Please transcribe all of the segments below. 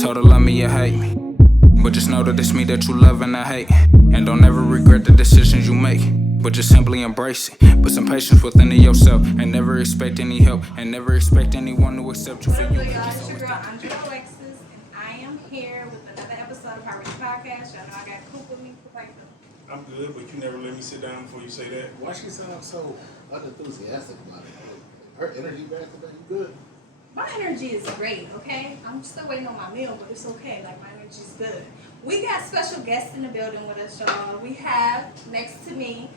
Total love me or hate me, but just know that it's me that you love and I hate. And don't ever regret the decisions you make, but just simply embrace it. Put some patience within yourself, and never expect any help, and never expect anyone to accept you for you. Y'all, it's your girl Andrea Alexis, and I am here with another episode of Power Podcast. Y'all know I got Coop with me. I'm good, but you never let me sit down before you say that. Why she sound so unenthusiastic about it? Her energy back today, you good? My energy is great, okay? I'm still waiting on my meal, but it's okay. Like, my energy's good. We got special guests in the building with us, y'all. We have, next to me,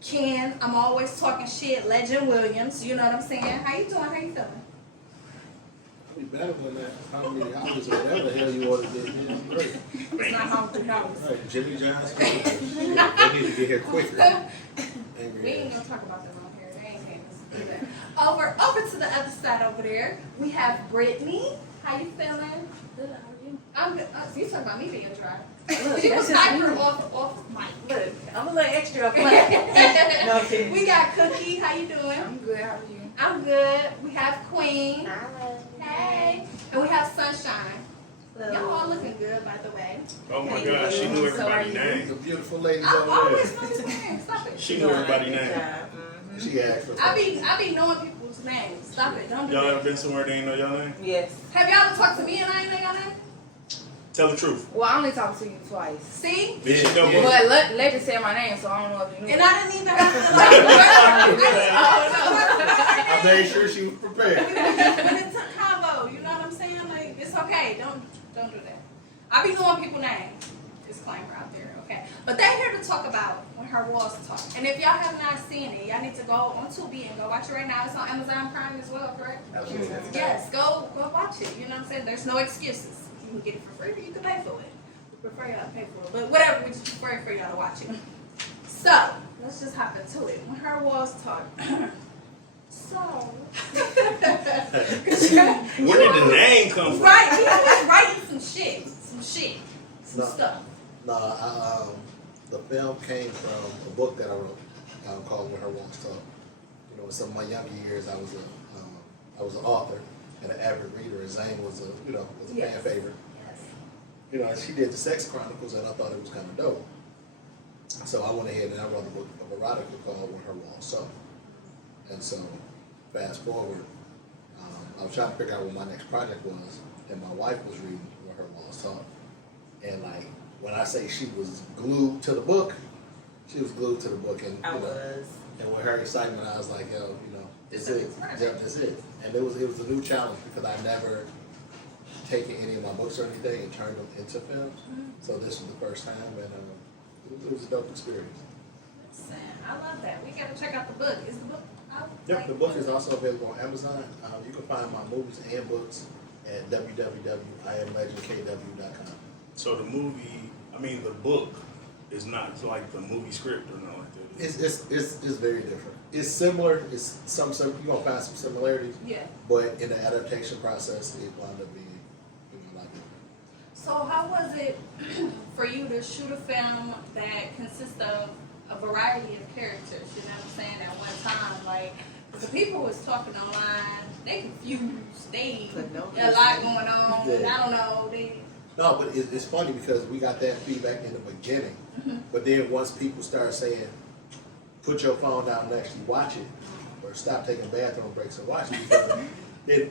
Ken, I'm always talking shit, Legend Williams. You know what I'm saying? How you doing? How you feeling? I'll be better than that. How many hours or whatever the hell you ordered this? I'm great. It's not home 3 hours. Right, Jimmy John's. They need to get here quicker. We ain't gonna talk about them on here. They ain't paying us to do that. Over to the other side over there, we have Brittany. How you feeling? Good, how are you? I'm good. So you talking about me being dry? Look, She was that's just hyper me. off mic. Look, I'm a little extra up front. No, I'm kidding. We got Cookie. How you doing? I'm good, how are you? I'm good. We have Queen. Hi. Hey. And we have Sunshine. Y'all all looking good, by the way. Oh my Thank God, she you. knew So everybody's are you? The name. beautiful ladies I over always there. know your name. Stop it. She knew everybody's name. She asked for I be knowing people's names. Stop it. Don't do Y'all ever that. been somewhere they ain't know y'all name? Yes. Have y'all ever talked to me and I ain't know your name? Tell the truth. Well, I only talked to you twice. See? Did she know? Yeah. But Legend said my name, so I don't know if you knew. And I didn't even have to I made sure she was prepared. when it's a combo, you know what I'm saying? Like, it's okay. Don't do that. I be knowing people's names. Disclaimer out there, okay? But they're here to talk about When Her Walls Talk. And if y'all have not seen it, y'all need to go on Tubi and go watch it right now. It's on Amazon Prime as well, correct? Absolutely. Yes, go watch it. You know what I'm saying? There's no excuses. You can get it for free or you can pay for it. We prefer y'all to pay for it. But whatever, we just prefer for y'all to watch it. So, let's just hop into it. When Her Walls Talk. So, Where did the name come from? right, we always writing some stuff. No, the film came from a book that I wrote called When Her Walks Talk. You know, in some of my younger years, I was an author and an avid reader, and Zane was a Yes. fan favorite. Yes. You know, she did the Sex Chronicles, and I thought it was kind of dope. So I went ahead and I wrote a book of erotica called When Her Walls Talk. And so, fast forward, I was trying to figure out what my next project was, and my wife was reading When Her Walls Talk. And like, when I say she was glued to the book, she was glued to the book, and I was. and with her excitement, I was like, yo, This it's is it, perfect. yep, that's it. And it was a new challenge because I never taken any of my books or anything and turned them into films. So this was the first time, and it was a dope experience. Listen, I love that. We gotta check out the book. Is the book out? Yep, the book is also available on Amazon. You can find my movies and books at www.imlegendkw.com. So the book is not like the movie script or nothing like that. It's very different. It's similar. It's some you're gonna find some similarities, Yeah. but in the adaptation process, it wound up being like So how was it for you to shoot a film that consists of a variety of characters? You know what I'm saying? At one time, like the people was talking online, they confused. They a lot going on. And I don't know. No, but it's funny because we got that feedback in the beginning, but then once people start saying, put your phone down and actually watch it, or stop taking bathroom breaks and watch it, because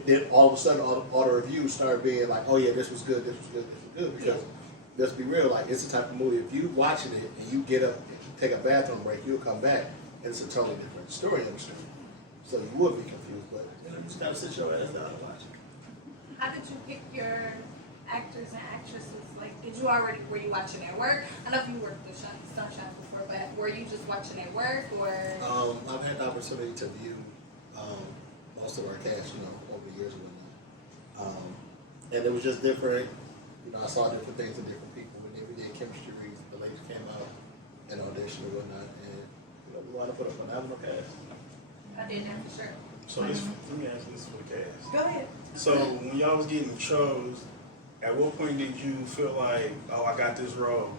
then all of a sudden all the reviews start being like, oh yeah, this was good, this was good, this was good, because let's be real, like it's the type of movie, if you watching it and you get up and take a bathroom break, you'll come back and it's a totally different story in the story. So you would be confused, but you just gotta sit your ass down and watch it. How did you pick your actors and actresses? Like, were you watching at work? I know you worked with Sunshine before, but were you just watching at work or? I've had the opportunity to view most of our cast, over the years with them. And it was just different. I saw different things in different people. When we did chemistry reads, the ladies came out and auditioned and whatnot, and we wanted to put up an album cast. I did that for sure. So let me ask this for the cast. Go ahead. So when y'all was getting chose, at what point did you feel like, oh, I got this role?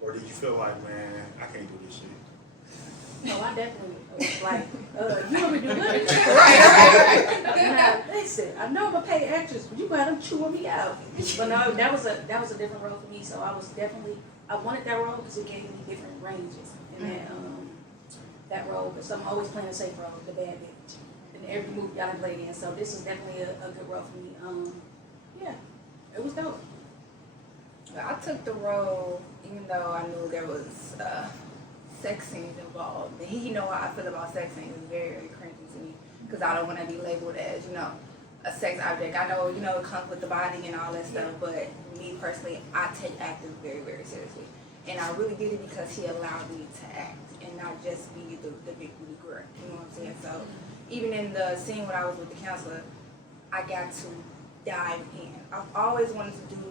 Or did you feel like, man, I can't do this shit? No, I definitely was like, you want me to do good? Right. Now, listen, I know I'm a paid actress, but you got them chewing me out. But no, that was a different role for me. So I wanted that role because it gave me different ranges in that role. Because I'm always playing a safe role, the bad bitch, in every movie I played in. So this is definitely a good role for me. Yeah, it was dope. I took the role even though I knew there was sex scenes involved. And he know how I feel about sex scenes. It's very, very cringy to me because I don't want to be labeled as, a sex object. I know, it comes with the body and all that stuff, but me personally, I take acting very, very seriously. And I really did it because he allowed me to act and not just be the big booty girl. You know what I'm saying? So even in the scene when I was with the counselor, I got to dive in. I've always wanted to do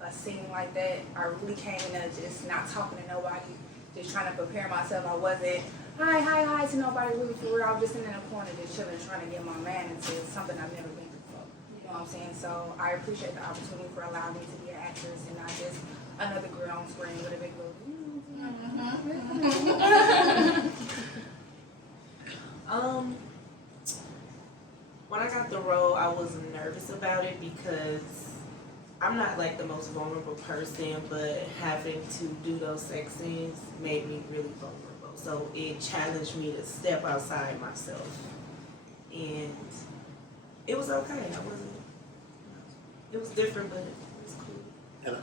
a scene like that. I really came in there just not talking to nobody, just trying to prepare myself. I wasn't hi to nobody really for real. I was just sitting in a corner just chilling, trying to get my man into something I've never been through before. You know what I'm saying? So I appreciate the opportunity for allowing me to be an actress and not just another girl on screen with a big little. When I got the role, I was nervous about it because I'm not like the most vulnerable person, but having to do those sex scenes made me really vulnerable. So it challenged me to step outside myself. And it was okay. It was different, but it was cool.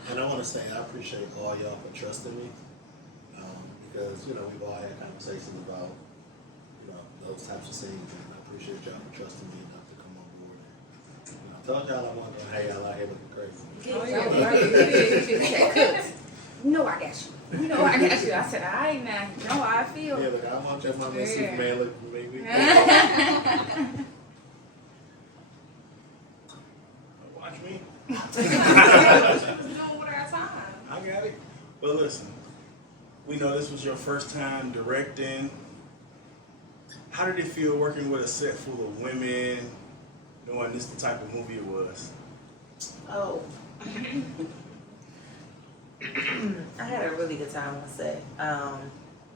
And I want to say I appreciate all y'all for trusting me, because we've all had conversations about those types of scenes, and I appreciate y'all for trusting me enough to come on board. And, I told y'all I wanted to hang y'all out here looking crazy. Oh, yeah. I got you. I said, all right now, you know how I feel. Yeah, look, I want that my little Superman looking for me. Watch me. We're doing what our time. I got it. But listen, we know this was your first time directing. How did it feel working with a set full of women, knowing this the type of movie it was? Oh. I had a really good time on set.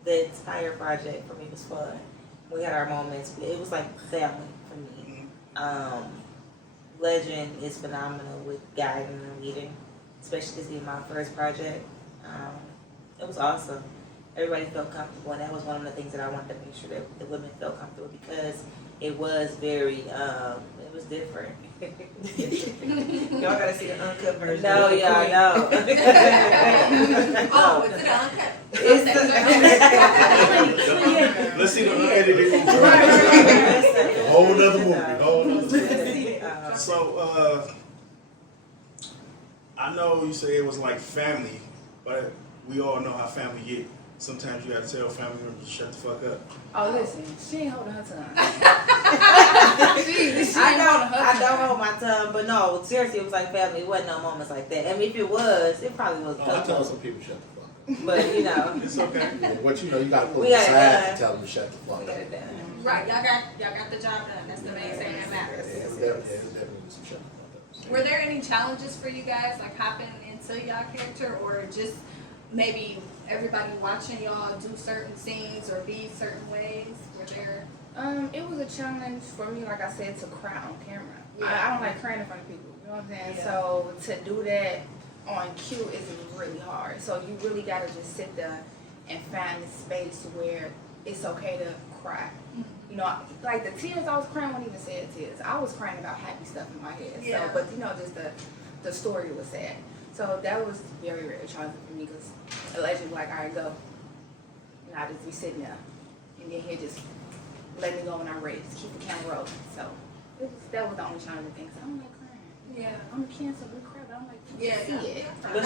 The entire project for me was fun. We had our moments. It was like family for me. Legend is phenomenal with guiding and leading, especially this being my first project. It was awesome. Everybody felt comfortable, and that was one of the things that I wanted to make sure that the women felt comfortable because it was very, it was different. Y'all gotta see the uncut version. No, y'all know. Oh, it's an uncut. It's Let's see the unedited. A whole nother movie. So, I know you say it was like family, but we all know how family get. Sometimes you gotta tell family members to shut the fuck up. Oh, listen, she ain't holding her tongue. I don't hold my tongue, but no, seriously, it was like family. It wasn't no moments like that. I mean, if it was, it probably was. I tell some people shut the fuck up. But It's okay. Yeah, what you got to pull We got it aside done. to tell them to shut the fuck We up. got it done. Right, y'all got the job done. That's the main thing that matters. Yeah, it's definitely some shut the fuck up. Were there any challenges for you guys, like hopping into y'all character, or just maybe everybody watching y'all do certain scenes or be certain ways? Were there? It was a challenge for me, like I said, to cry on camera. Yeah. I don't like crying in front of people, you know what I'm saying? Yeah. So to do that on cue is really hard. So you really gotta just sit there and find the space where it's okay to cry. You know, like the tears I was crying wasn't even sad tears. I was crying about happy stuff in my head. Yeah. So, but just the story was sad. So that was very, very challenging for me because allegedly, like, all right, go. And I just be sitting there. And then he'll just let me go when I'm ready. Just keep the camera rolling. So that was the only challenging thing. So I don't like crying. Yeah. I'm a cancer, we cry, but I'm like, Yeah. see it. But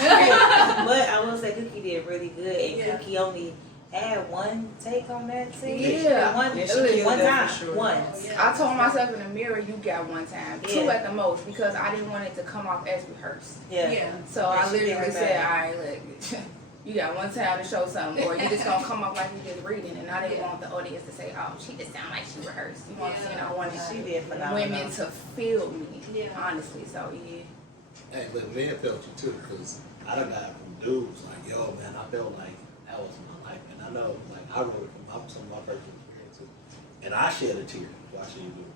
I will say Cookie did really good, and Yeah. Cookie only had one take on that scene. Yeah. One Yeah, she killed one that time, for sure. once. I told myself in the mirror, you got one time, two Yeah. at the most, because I didn't want it to come off as rehearsed. Yeah. Yeah. So Yeah, I she did literally her said, best. all right, look, you got one time to show something, or you just gonna come off like you just reading, and I didn't want the audience to say, oh, she just sound like she rehearsed. You know what I'm saying? I wanted She did phenomenal. women to feel me, Yeah. honestly. So yeah. Hey, but men felt you too, because I done got from dudes like, yo, man, I felt like that was my life. And I know, like, I wrote it from some of my personal experiences, and I shed a tear watching you do it.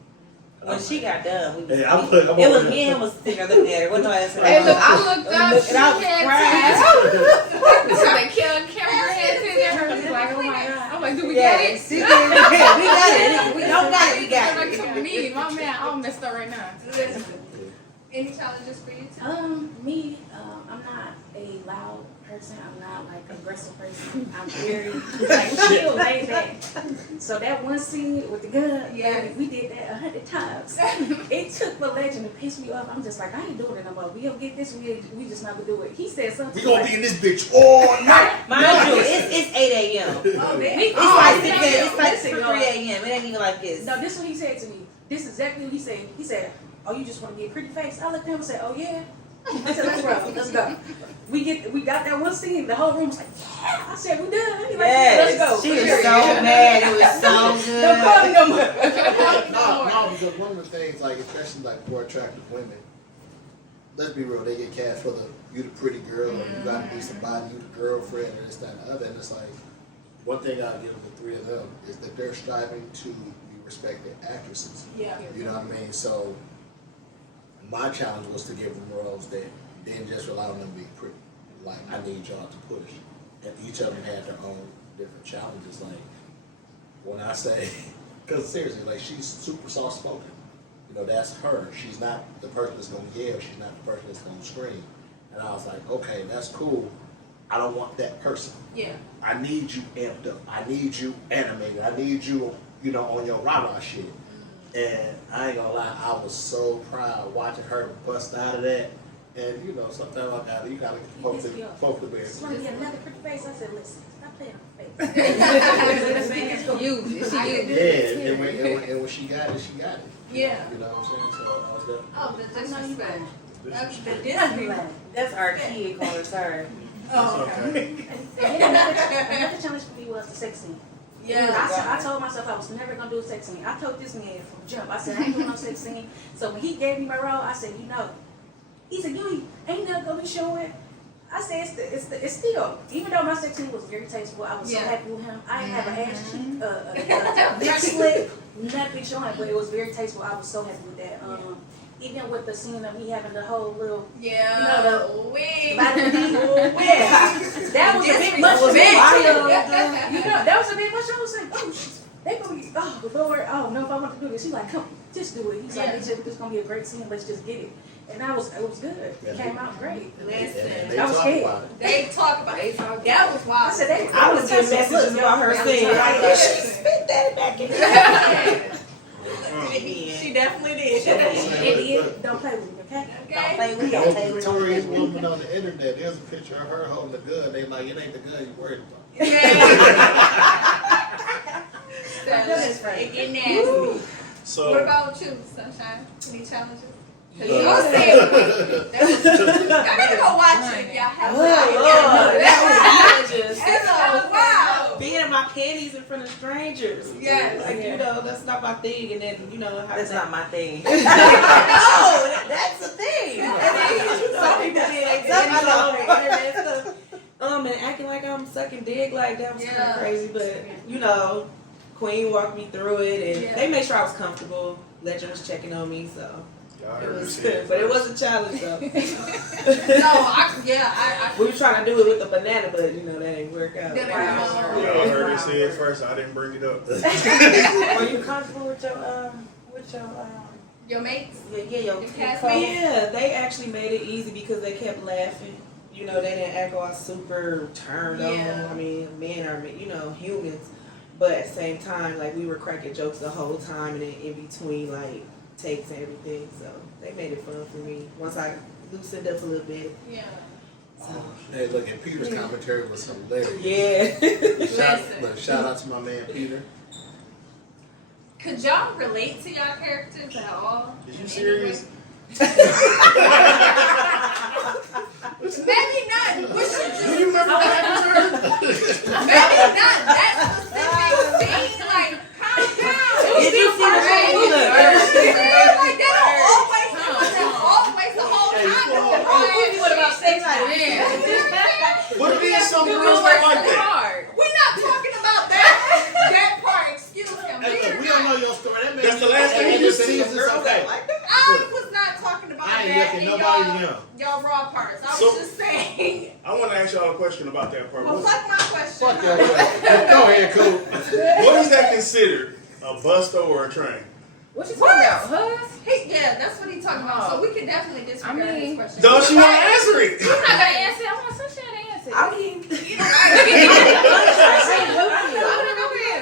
When she got done, Hey, I'm it was me and was sitting there looking at her. What no ass? Hey, look, I looked up. And She I was had crying. tears. So they killed camera had tears in her. She's like, oh my god. I'm like, do we Yeah, get it? she did. We got it. We don't got it. We got Like it. to me, my man, I'm messed up right now. Listen, any challenges for you? Me, I'm not a loud person. I'm not like aggressive person. I'm very like chill, laid back. So that one scene with the gun, Yeah. we did that 100 times. It took the legend to piss me off. I'm just like, I ain't doing it no more. We gonna get this. We just not gonna do it. He said something. We gonna be in this bitch all night. Mind you, it's 8 a.m. Oh, man. It's like 6 a.m. It's like Listen, 3 y'all. a.m. It ain't even like this. No, this is what he said to me. This is exactly what he said. He said, "Oh, you just want to get a pretty face?" I looked at him and said, "Oh yeah." I said, "Let's roll. Let's go." We got that one scene. The whole room was like, "Yeah." I said, "We done." He like, Yes. "Let's go." She was so mad. It was so good. Don't call me no more. No, because one of the things, like, especially like more attractive women, let's be real, they get cast for you the pretty girl, or you gotta be somebody, you the girlfriend, or this, that, and the other. And it's like, one thing I give the three of them is that they're striving to be respected actresses. Yeah. You know what I mean? So my challenge was to give them roles that didn't just rely on them being pretty. Like, I need y'all to push. And each of them had their own different challenges. Like, when I say, because seriously, like, she's super soft spoken. You know, that's her. She's not the person that's gonna yell. She's not the person that's gonna scream. And I was like, okay, that's cool. I don't want that person. Yeah. I need you amped up. I need you animated. I need you, you know, on your rah-rah shit. And I ain't gonna lie, I was so proud watching her bust out of that. And you know, sometimes you gotta poke the bear. Just want to get another pretty face. I said, "Listen, stop playing on my face." Use it. Yeah, and when she got it, she got it. Yeah. You know what I'm saying? So I was definitely. Oh, the disrespect. That's the Disrespect. disrespect. That's our kid calling her. Oh, okay. And another challenge for me was the sex scene. Yeah. I told myself I was never gonna do a sex scene. I told this man from jump. I said I ain't doing no sex scene. So when he gave me my role, I said, you know, he said, you ain't never gonna be showing. I said it's still, even though my sex scene was very tasteful, I was so happy with him. I didn't have an ass cheek, lip slip, nothing showing, but it was very tasteful. I was so happy with that. Even with the scene of me having the whole little, Yeah. you know, the wing. vitamin D, yeah, that was a bit much for me. You know, that was a bit much. I was like, oh, they gonna be, oh Lord, I don't know if I want to do this. He's like, come, just do it. He's like, it's gonna be a great scene. Let's just get it. And it was good. It came out great. Listen. They I was talk scared. about it. They talk about it. That was wild. I said, I was getting messages about her saying, like, yeah. she spit that back in the She definitely did. Idiot, don't play with me, okay? Okay. We The got most to notorious woman on the internet, there's a picture of her holding a gun. They like, it ain't the gun you worried about. It get nasty. So What about you, Sunshine? Any challenges? Cause you said y'all gotta go watch it. Y'all have to. that was challenges. It's wow. Being in my panties in front of strangers. Yes. Like, you know, that's not my thing. And then, you know, That's not my thing. No, that's the thing. Some people did. Some people on the internet stuff. And acting like I'm sucking dick, like that was kind of crazy. But, you know, Queen walked me through it, and they made sure I was comfortable. Legend was checking on me, so y'all it heard was this good. here But it first. was a challenge, though. I We were trying to do it with the banana, but, you know, that ain't work out. That ain't work out. Y'all heard this here first. I didn't bring it up. Were you comfortable with your Your mates? your Your cast co- mates? Yeah, they actually made it easy because they kept laughing. You know, they didn't act all super turned Yeah. on. I mean, men are, you know, humans. But at the same time, like, we were cracking jokes the whole time and then in between, like, takes and everything. So they made it fun for me once I loosened up a little bit. Yeah. So, Hey, look, and Peter's commentary was hilarious. yeah. Shout out to my man Peter. Could y'all relate to y'all characters at all? Is you serious? Maybe not. What should Do you remember what happened to her? maybe not that specific scene. Like, calm down. Did you see the movie? Like, they don't always do it. Always the whole time. What about sex? But it is some girls that like that. last thing And you the seasons, girl okay. like that. I was not talking about I ain't that yucking in nobody's yum. y'all raw parts. I was So- just saying. I want to ask y'all a question about that part. Well, fuck my question. Fuck your way. Go ahead, cool. What is that considered? A busto or a train? What you What? talking about? Hus? Yeah, that's what he's talking about. So we can definitely disregard I mean, his question. Don't she want to answer it? I'm not gonna answer. I want Sunshine to answer. I mean,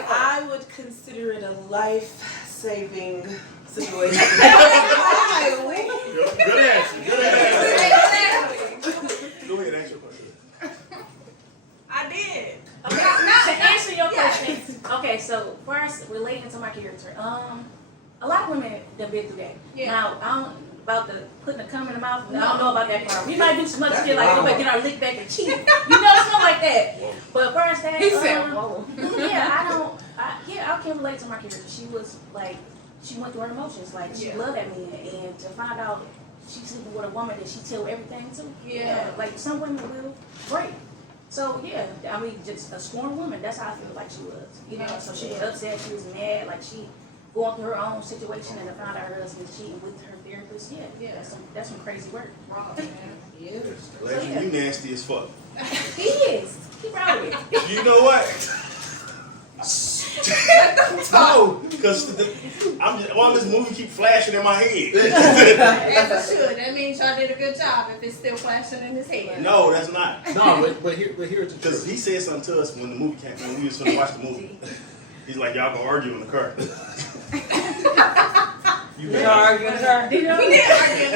I would consider it a life-saving situation. Good answer. Good answer. Go ahead, answer your question. I did. Okay, to answer your question, okay, so first relating to my character, a lot of women have been through that. Yeah. Now, I don't about the putting the cum in the mouth. I don't know about that part. We might do some other shit like get our lick back and cheat, you know, something like that. But first, that He said, "Whoa." I can relate to my character. She was like, she went through her emotions. Like she Yeah. loved that man, and to find out she's sleeping with a woman that she tell everything to. Yeah. Like some women will break. So yeah, I mean, just a scorned woman. That's how I feel like she was. You know, so she was upset. She was mad. Like she going through her own situation and to find out her husband cheating with her therapist. Yeah. That's some crazy work. Wrong, man. Legend, you nasty as fuck. He is. He proud of it. You know what? No, because while this movie keep flashing in my head. As it should. That means y'all did a good job if it's still flashing in his head. No, that's not. No, but here's the Because truth. he said something to us when the movie came, when we was going to watch the movie. He's like, y'all gonna argue in the car. You You arguing with her? You know? We did argue.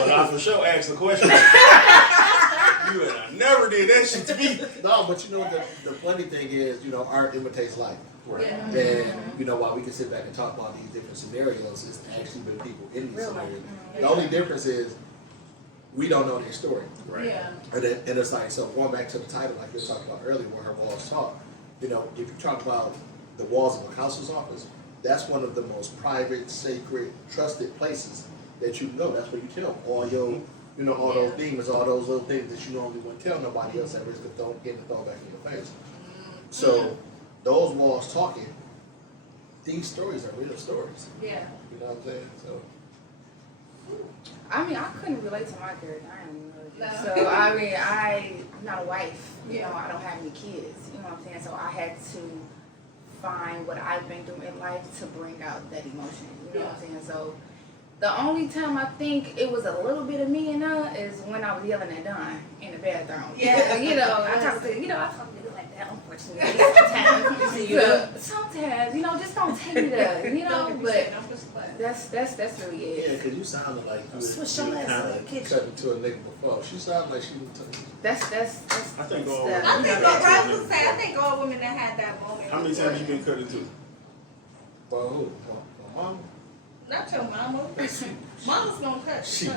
But I for sure asked the question. You and I never did that shit to me. No, but you know the funny thing is, you know, art imitates life. Right. Yeah. And you know, while we can sit back and talk about these different scenarios, it's actually been people in these Real life. scenarios. The only difference is we don't know their story. Right. Yeah. And it's like, so going back to the title, like we were talking about earlier, where her walls talk, you know, if you talk about the walls of a counselor's office, that's one of the most private, sacred, trusted places that you know. That's where you tell all your, you know, all those demons, all those little things that you normally wouldn't tell nobody else at risk of getting thrown back in your face. So those walls talking, these stories are real stories. Yeah. You know what I'm saying? So I mean, I couldn't relate to my character. I am No. So I mean, I'm not a wife. You Yeah. know, I don't have any kids. You know what I'm saying? So I had to find what I've been through in life to bring out that emotion. You know what I'm saying? So the only time I think it was a little bit of me and her is when I was yelling at Don in the bathroom. Yeah. You know, I talk to you like that, unfortunately. Sometimes. Sometimes, you know, just don't take it there, you know, but that's really yeah, it. because you sounded like you Switch were your ass kind in the of kitchen. cutting to a nigga before. She sounded like she was. That's I think all that's I women think, cut right, I into was gonna say, I think all women that had that moment. How many times you been cut into? Well, who? My mom? Not your mama. Mama's gonna cut. She.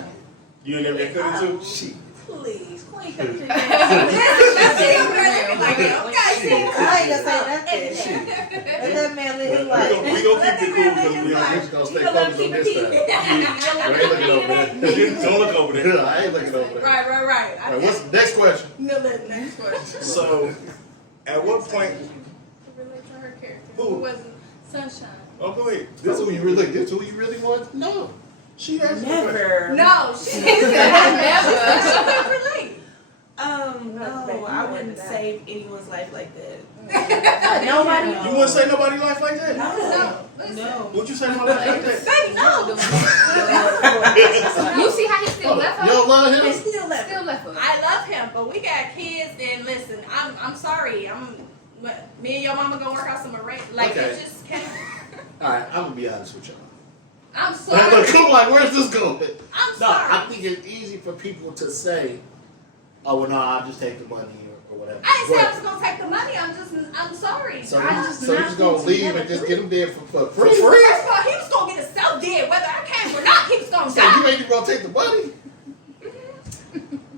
You ain't never been cut into? She. Please, queen, come to the That's it, I'm really like, okay. I ain't gonna say nothing. Let that man live his life. We gonna keep it cool because we We on just gonna stay focused on this time. I ain't looking over there. Don't look over there. I ain't looking over there. Right. All right, what's the next question? No, next question. So, at what point? Relate to her character. Who? Who wasn't Sunshine? Oh, go ahead. This who you really want to know. She asked the question. Never. No, she didn't. Never. She couldn't relate. No, I wouldn't save anyone's life like that. Nobody. You wouldn't say nobody life like that? No. Listen. No. Would you say my life like that? Say no. You see how he still left You her? don't love him? Still left. Still left her. I love him, but we got kids. And listen, I'm sorry. Me and your mama gonna work out some arrangements. Like Okay. it just can't. All right, I'm gonna be honest with y'all. I'm Like, sorry. look, come on, where's this going? I'm No, sorry. I think it's easy for people to say, "Oh, well, no, I'll just take the money or whatever." I didn't say I But- was gonna take the money. I'm sorry. So I you just just gonna leave and just get him dead for free? First of all, he was gonna get himself dead, whether I came or not. He was gonna So you die. ain't even gonna take the money?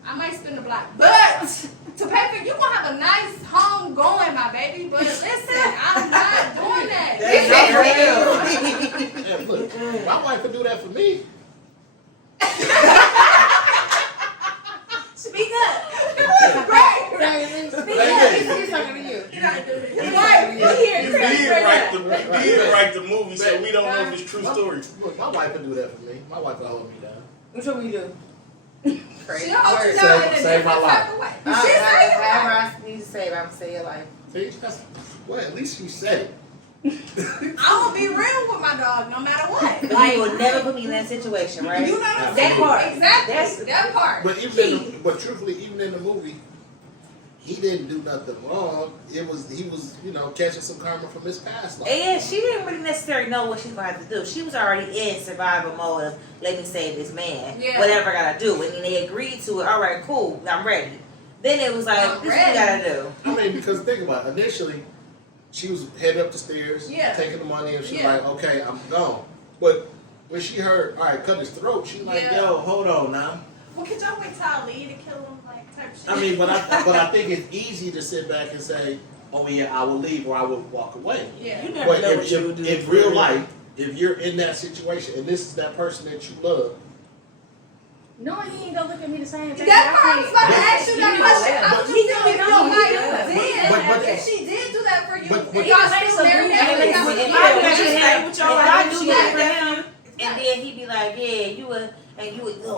I might spin the block, but to pay for you gonna have a nice home going, my baby. But listen, I'm not doing that. Hey, look, my wife would do that for me. Speak up. Right. He's talking to you. You gotta do this. Right, we're here. You did write the movie, so that we don't know if it's true stories. Look, my wife would do that for me. My wife will hold me down. What you do? Crazy She'll hold you words. down in a Save my different life. type of way. I- She saved your Whatever life. I need to say, I'm gonna say your life. See, well, at least she said it. I'm gonna be real with my dog no matter what. But Like, you will never put me in that situation, right? you know what I'm That saying? part. Exactly. That's- that part. But even but truthfully, even in the movie, he didn't do nothing wrong. He was, catching some karma from his past life. And she didn't really necessarily know what she's gonna have to do. She was already in survival mode of let me save this man. Yeah. Whatever I gotta do. And then they agreed to it. All right, cool, I'm ready. Then it was like, I'm this is what we ready. gotta do. I mean, because think about it. Initially, she was heading up the stairs, Yeah. taking the money, and she's Yeah. like, okay, I'm gone. But when she heard, all right, cut his throat, she's like, Yeah. yo, hold on now. Well, could y'all wait till I leave to kill him, like, type shit? I mean, but I think it's easy to sit back and say, oh yeah, I will leave or I will walk away. Yeah. You never But know what you would do. in real life, if you're in that situation and this is that person that you love, Knowing he ain't gonna look at me the same thing. That part I was about to But- ask you that question. I was but- just thinking, But- you like, but- then, but- if she did do that for you, but- and y'all still married, And and then y'all if still I married. would stay have with if your I life, do she that had for him, and then he'd be like, yeah, you a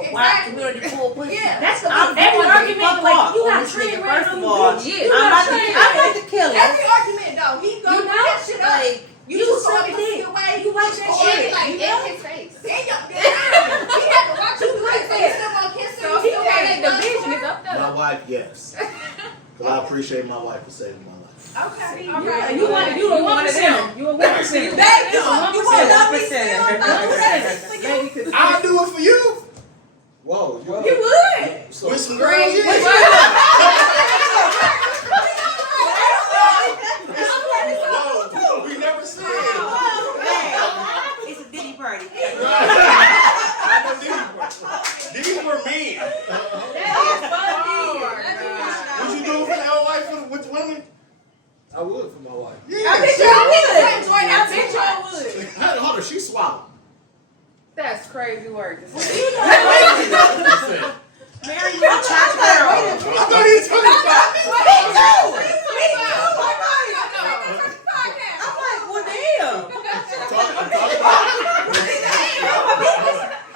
white community pool pussy. Yeah. That's the I'm every going to argument. fuck Like off you on got this tree nigga. right First on of the all, beach. I'm You about got to tree kill him. Every argument, though, he go You put know? that shit up. Like, You you just suck saw a him dick. the way You watch that or shit. like, In his face. He had to watch you do that, so you still gonna kiss him, So you he still got gonna that make love to division her? is up my there. wife, yes. Because I appreciate my wife for saving my life. Okay, You all right. you want you a 1%. You a 1%. Thank you. You want to love me 1%. still? Baby, 'cause I'll do it for you. Whoa, you would. So, With some girls, yeah. Whoa, we never said. It's a Diddy party. These were men. Would you do it for the wife with the women? I would for my wife. Yeah. I bet y'all would. Hold on, she swallowed. That's crazy work. Mary, you a church girl. I thought he was talking about. I'm like, well, damn. I'm talking about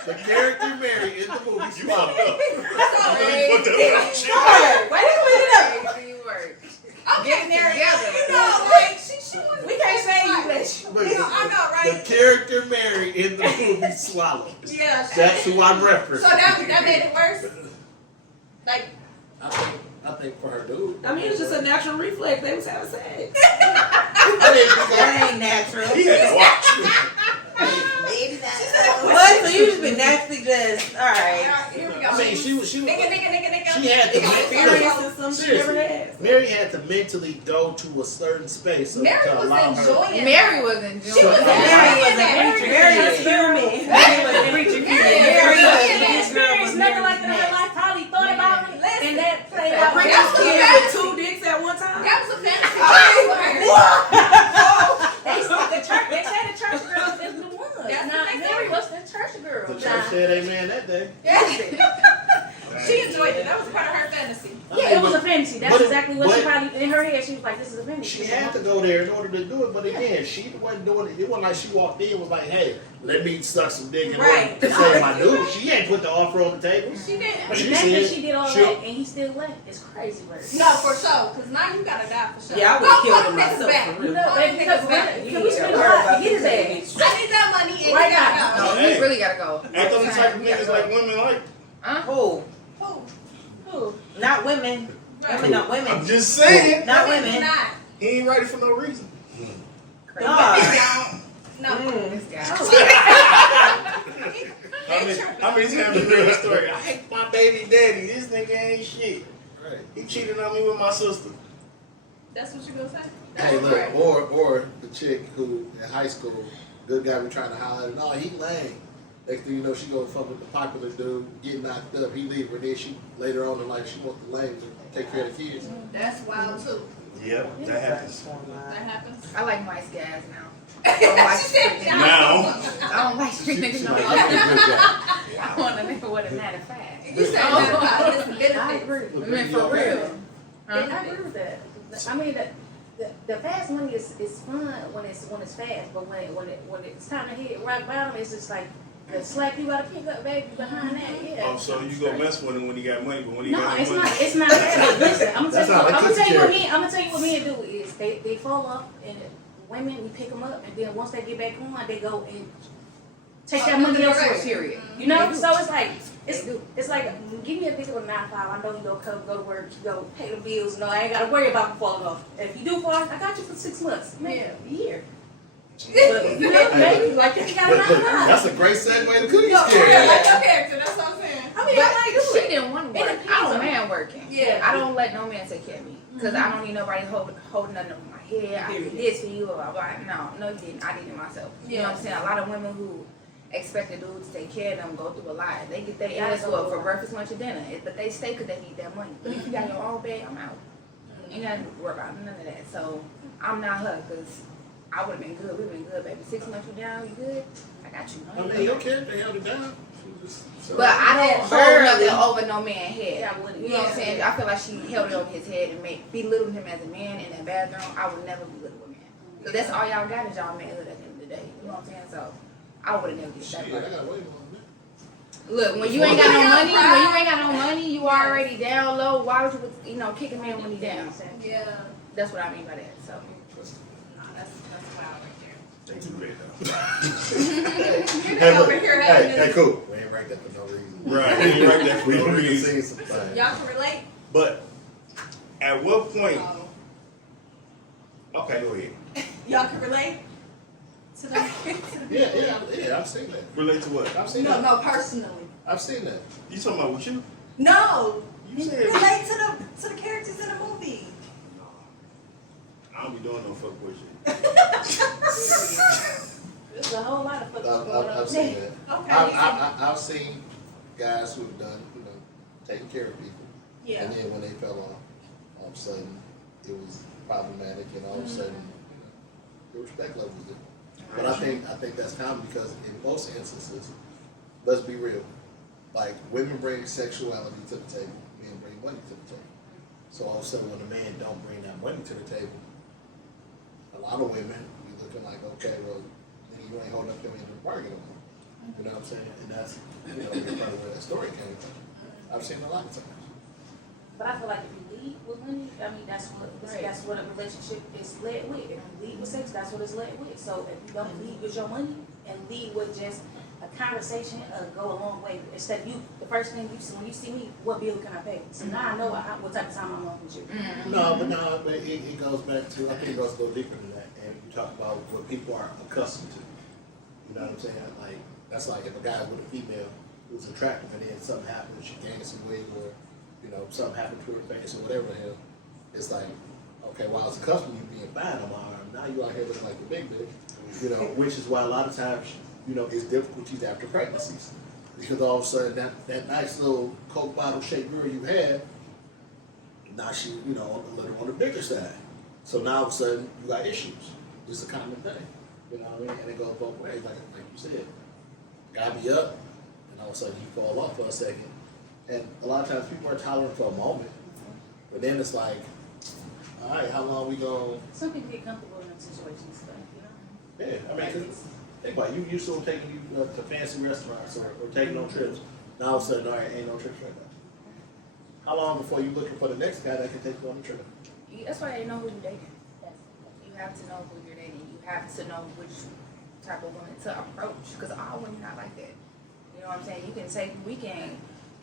the character Mary in the movie You swallowed. fucked up. Crazy You fucked up. Shit. Wait a minute. Crazy work. Okay, Mary, together. you know, like, she was. We can't say you that. Look, I know, the right? character Mary in the movie swallowed. Yeah. That's who I'm So referencing. that made it worse? Like, I think for her dude. I mean, it's just a natural reflex. They was having sex. I didn't think That ain't natural. He had to watch. What? So you just been naturally just, alright. here we go. I mean, she Nigga. had to Experiencing some she never had. Mary had to mentally go to a certain space Mary to was allow her. enjoying Mary that. was She enjoying was it. Mary was a Mary preacher Mary kid. is human. Mary was a preacher kid. Mary Mary was was a a Experience nothing like that in her life. Probably thought about it, and that played out. Preacher's That's kid what with two dicks at one time. That was a fantasy. They said the church girls is the ones. That's Now, what they Mary said. was the church girl. The church said amen that day. She enjoyed it. That was part of her fantasy. Yeah, it was a fantasy. That's but- exactly what she but- probably in her head. She was like, "This is a fantasy." She had to go there in order to do it, but again, she wasn't doing it. It wasn't like she walked in and was like, hey, let me suck some dick in order Right. to save my dude. She ain't put the offer on the table. She didn't. But She the fact that said she did all she'll- that and he still left is crazy work. No, for sure. Because now you gotta die for sure. Yeah, I Go would've put killed them him niggas myself, back. for You real. know, Go baby, them because niggas back. can we spend a worry lot about to get his this ass? I need that money and Right you gotta now. go. No, Hey. he really gotta go. Ain't them the type of He gotta niggas go. like women like? Who? Who? Who? Not women. Women, not I'm women. just saying. Not Women women. Not. He ain't ready for no reason. Dog. No. This guy. How many times you heard the story? I hate my baby daddy. This nigga ain't shit. Right. He cheated on me with my sister. That's what you gonna say? Hey, That's look, correct. or the chick who in high school, good guy be trying to holler at her, no, he lame. Next thing you know, she go fuck with the popular dude, get knocked up, he leave her, then she later on in life she wants the lame to take care of the kids. That's wild too. Yep, that happens. That happens. I like nice guys now. She said Now. I don't like street niggas She no like, more. I'm a good guy. I want a nigga with a matter of fact. You said that about this I benefit. agree. I mean, for real. I agree with that. I mean, that the fast money is fun when it's fast, but when it's time to hit rock bottom, it's just like the slack you gotta pick up, baby, behind that. Yeah. Oh, so you go mess with him when he got money, but when he No, got it's money, not. It's not bad. Listen, I'm That's how they gonna took tell you care what of me. I'm gonna tell you what me and do is they fall off, and women we pick them up, and then once they get back on, they go and take that money elsewhere. Period. You know, They do. so it's like They do. it's like give me a pick of a 9 to 5. I know you go to work, you go pay the bills. No, I ain't gotta worry about them falling off. If you do fall, I got you for 6 months, maybe a year. But you know, maybe like if you got a 9 to 5. That's a great segue to cookie No, scare. yeah, like your character. That's what I'm saying. I mean, But I like she do it. didn't want to It work. depends I don't on- man working. Yeah. I don't let no man take care of me because I don't need nobody holding nothing on my head. I did this for you, blah blah blah. No, you didn't. I did it myself. You know what I'm saying? A lot of women who expect a dude to take care of them go through a lot. They get their ass whooped for breakfast, lunch, and dinner, but they stay because they need that money. But if you got your own bag, I'm out. Ain't nothing to worry about, none of that. So I'm not her because I would have been good. We've been good, baby. 6 months from now, you good? I got you. I mean, your character held it down. But I don't hold Barely. nothing over no man's head. Yeah, I wouldn't. You know what I'm saying? I feel like she held it over his head and belittled him as a man in that bathroom. I would never belittle a man. Because that's all y'all got is y'all manhood at the end of the day. You know what I'm saying? So I would have never did that. Shit, I part. gotta wait on that. Look, when you ain't got no money, you already down low. Why would you kick a man when he down? Yeah. That's what I mean by that. So Nah, that's wild right there. they too great though. You're Hey, over look, here having hey, this. cool. We ain't right there for no reason. Right, you right there for We no can reason. see some things. Y'all can relate. But at what point? Oh. Okay, go ahead. Y'all can relate to the. Yeah, I've seen that. Relate to what? I've seen No, that. no, personally. I've seen that. You talking about with you? No. You said Relate to the characters in the movie. I don't be doing no fuck boy shit. There's a whole lot of fucking going on. I've seen that. Okay. I've seen guys who've done, taking care of people. Yeah. And then when they fell off, all of a sudden it was problematic, and all of a sudden, the respect level was different. But I think that's common because in most instances, let's be real, like women bring sexuality to the table, men bring money to the table. So all of a sudden, when a man don't bring that money to the table, a lot of women be looking like, okay, well, then you ain't holding up your end of the bargain no more. You know what I'm saying? And that's part of where that story came from. I've seen a lot of times. But I feel like if you lead with money, I mean that's what a relationship is led with. If you lead with sex, that's what it's led with. So if you don't lead with your money and lead with just a conversation, go a long way. Instead of the first thing you see when you see me, what bill can I pay? So now I know what type of time I'm on with you. But it goes back to, I think it goes a little deeper than that. And you talk about what people are accustomed to. You know what I'm saying? Like, that's like if a guy's with a female who's attractive and then something happens, she gains some weight or, something happened to her face or whatever the hell. It's like, okay, well, I was accustomed to you being fine on my arm. Now you out here looking like the big bitch. Which is why a lot of times, it's difficulties after pregnancies. Because all of a sudden that nice little Coke bottle shaped girl you had, now she, a little on the bigger side. So now all of a sudden you got issues. It's a common thing. You know what I mean? And it goes both ways, like you said. Guy be up, and all of a sudden you fall off for a second. And a lot of times people are tolerant for a moment. But then it's like, all right, how long we going? Some people get comfortable in them situations, but Yeah, I mean, 'cause think about it, you used to them taking you to fancy restaurants or taking on trips. Now all of a sudden, all right, ain't no trips right now. How long before you looking for the next guy that can take you on the trip? that's why they know who you're dating. You have to know who you're dating. You have to know which type of woman to approach because all women not like that. You know what I'm saying? We can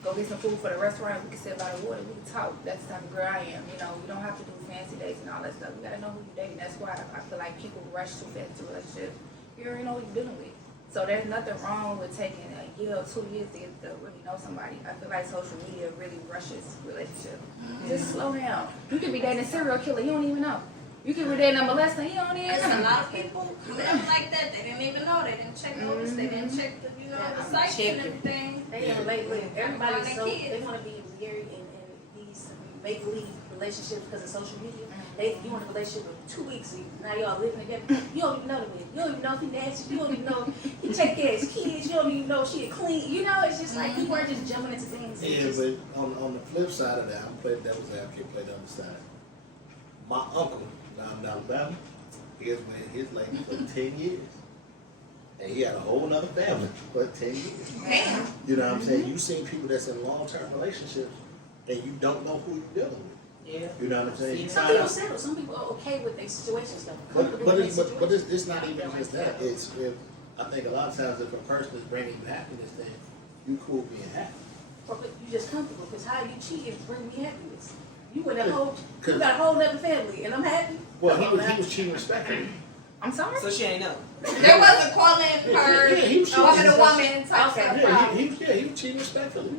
go get some food for the restaurant. We can sit by the water. We can talk. That's the type of girl I am. We don't have to do fancy dates and all that stuff. We gotta know who you're dating. That's why I feel like people rush too fast to relationships. You already know what you're dealing with. So there's nothing wrong with taking a year or 2 years to get to really know somebody. I feel like social media really rushes relationships. Just slow down. You could be dating a serial killer. You don't even know. You could be dating a molester. You don't even There's a know. lot of people come up like that. They didn't even know. They didn't check notice. They didn't check the the sites and everything. they can relate with everybody's Everybody so kids. they want to be married in these make believe relationships because of social media. You want a relationship with 2 weeks, and now y'all living together. You don't even know the man. You don't even know if he nasty. You don't even know he take care of his kids. You don't even know she a clean. It's just like people are just jumping into things. Yeah, but on the flip side of that, I'm playing devil's advocate, play the other side. My uncle down in Alabama, he was with his lady for 10 years. And he had a whole nother family for 10 years. Damn. You know what I'm saying? You've seen people that's in long-term relationships and you don't know who you're dealing with. Yeah. You know what I'm saying? You Some find people out. settle. Some people are okay with their situations though. But Comfortable with their it's not even just that. It's if I think a lot of times if a person is bringing you happiness, then you cool being happy. But you just comfortable because how you cheating bring me happiness. You got a whole other family and I'm happy. Well, he was cheating respectfully. I'm sorry. So she ain't know. There wasn't calling her Yeah, he was woman to cheating. woman type Okay. stuff. Yeah, he was cheating respectfully.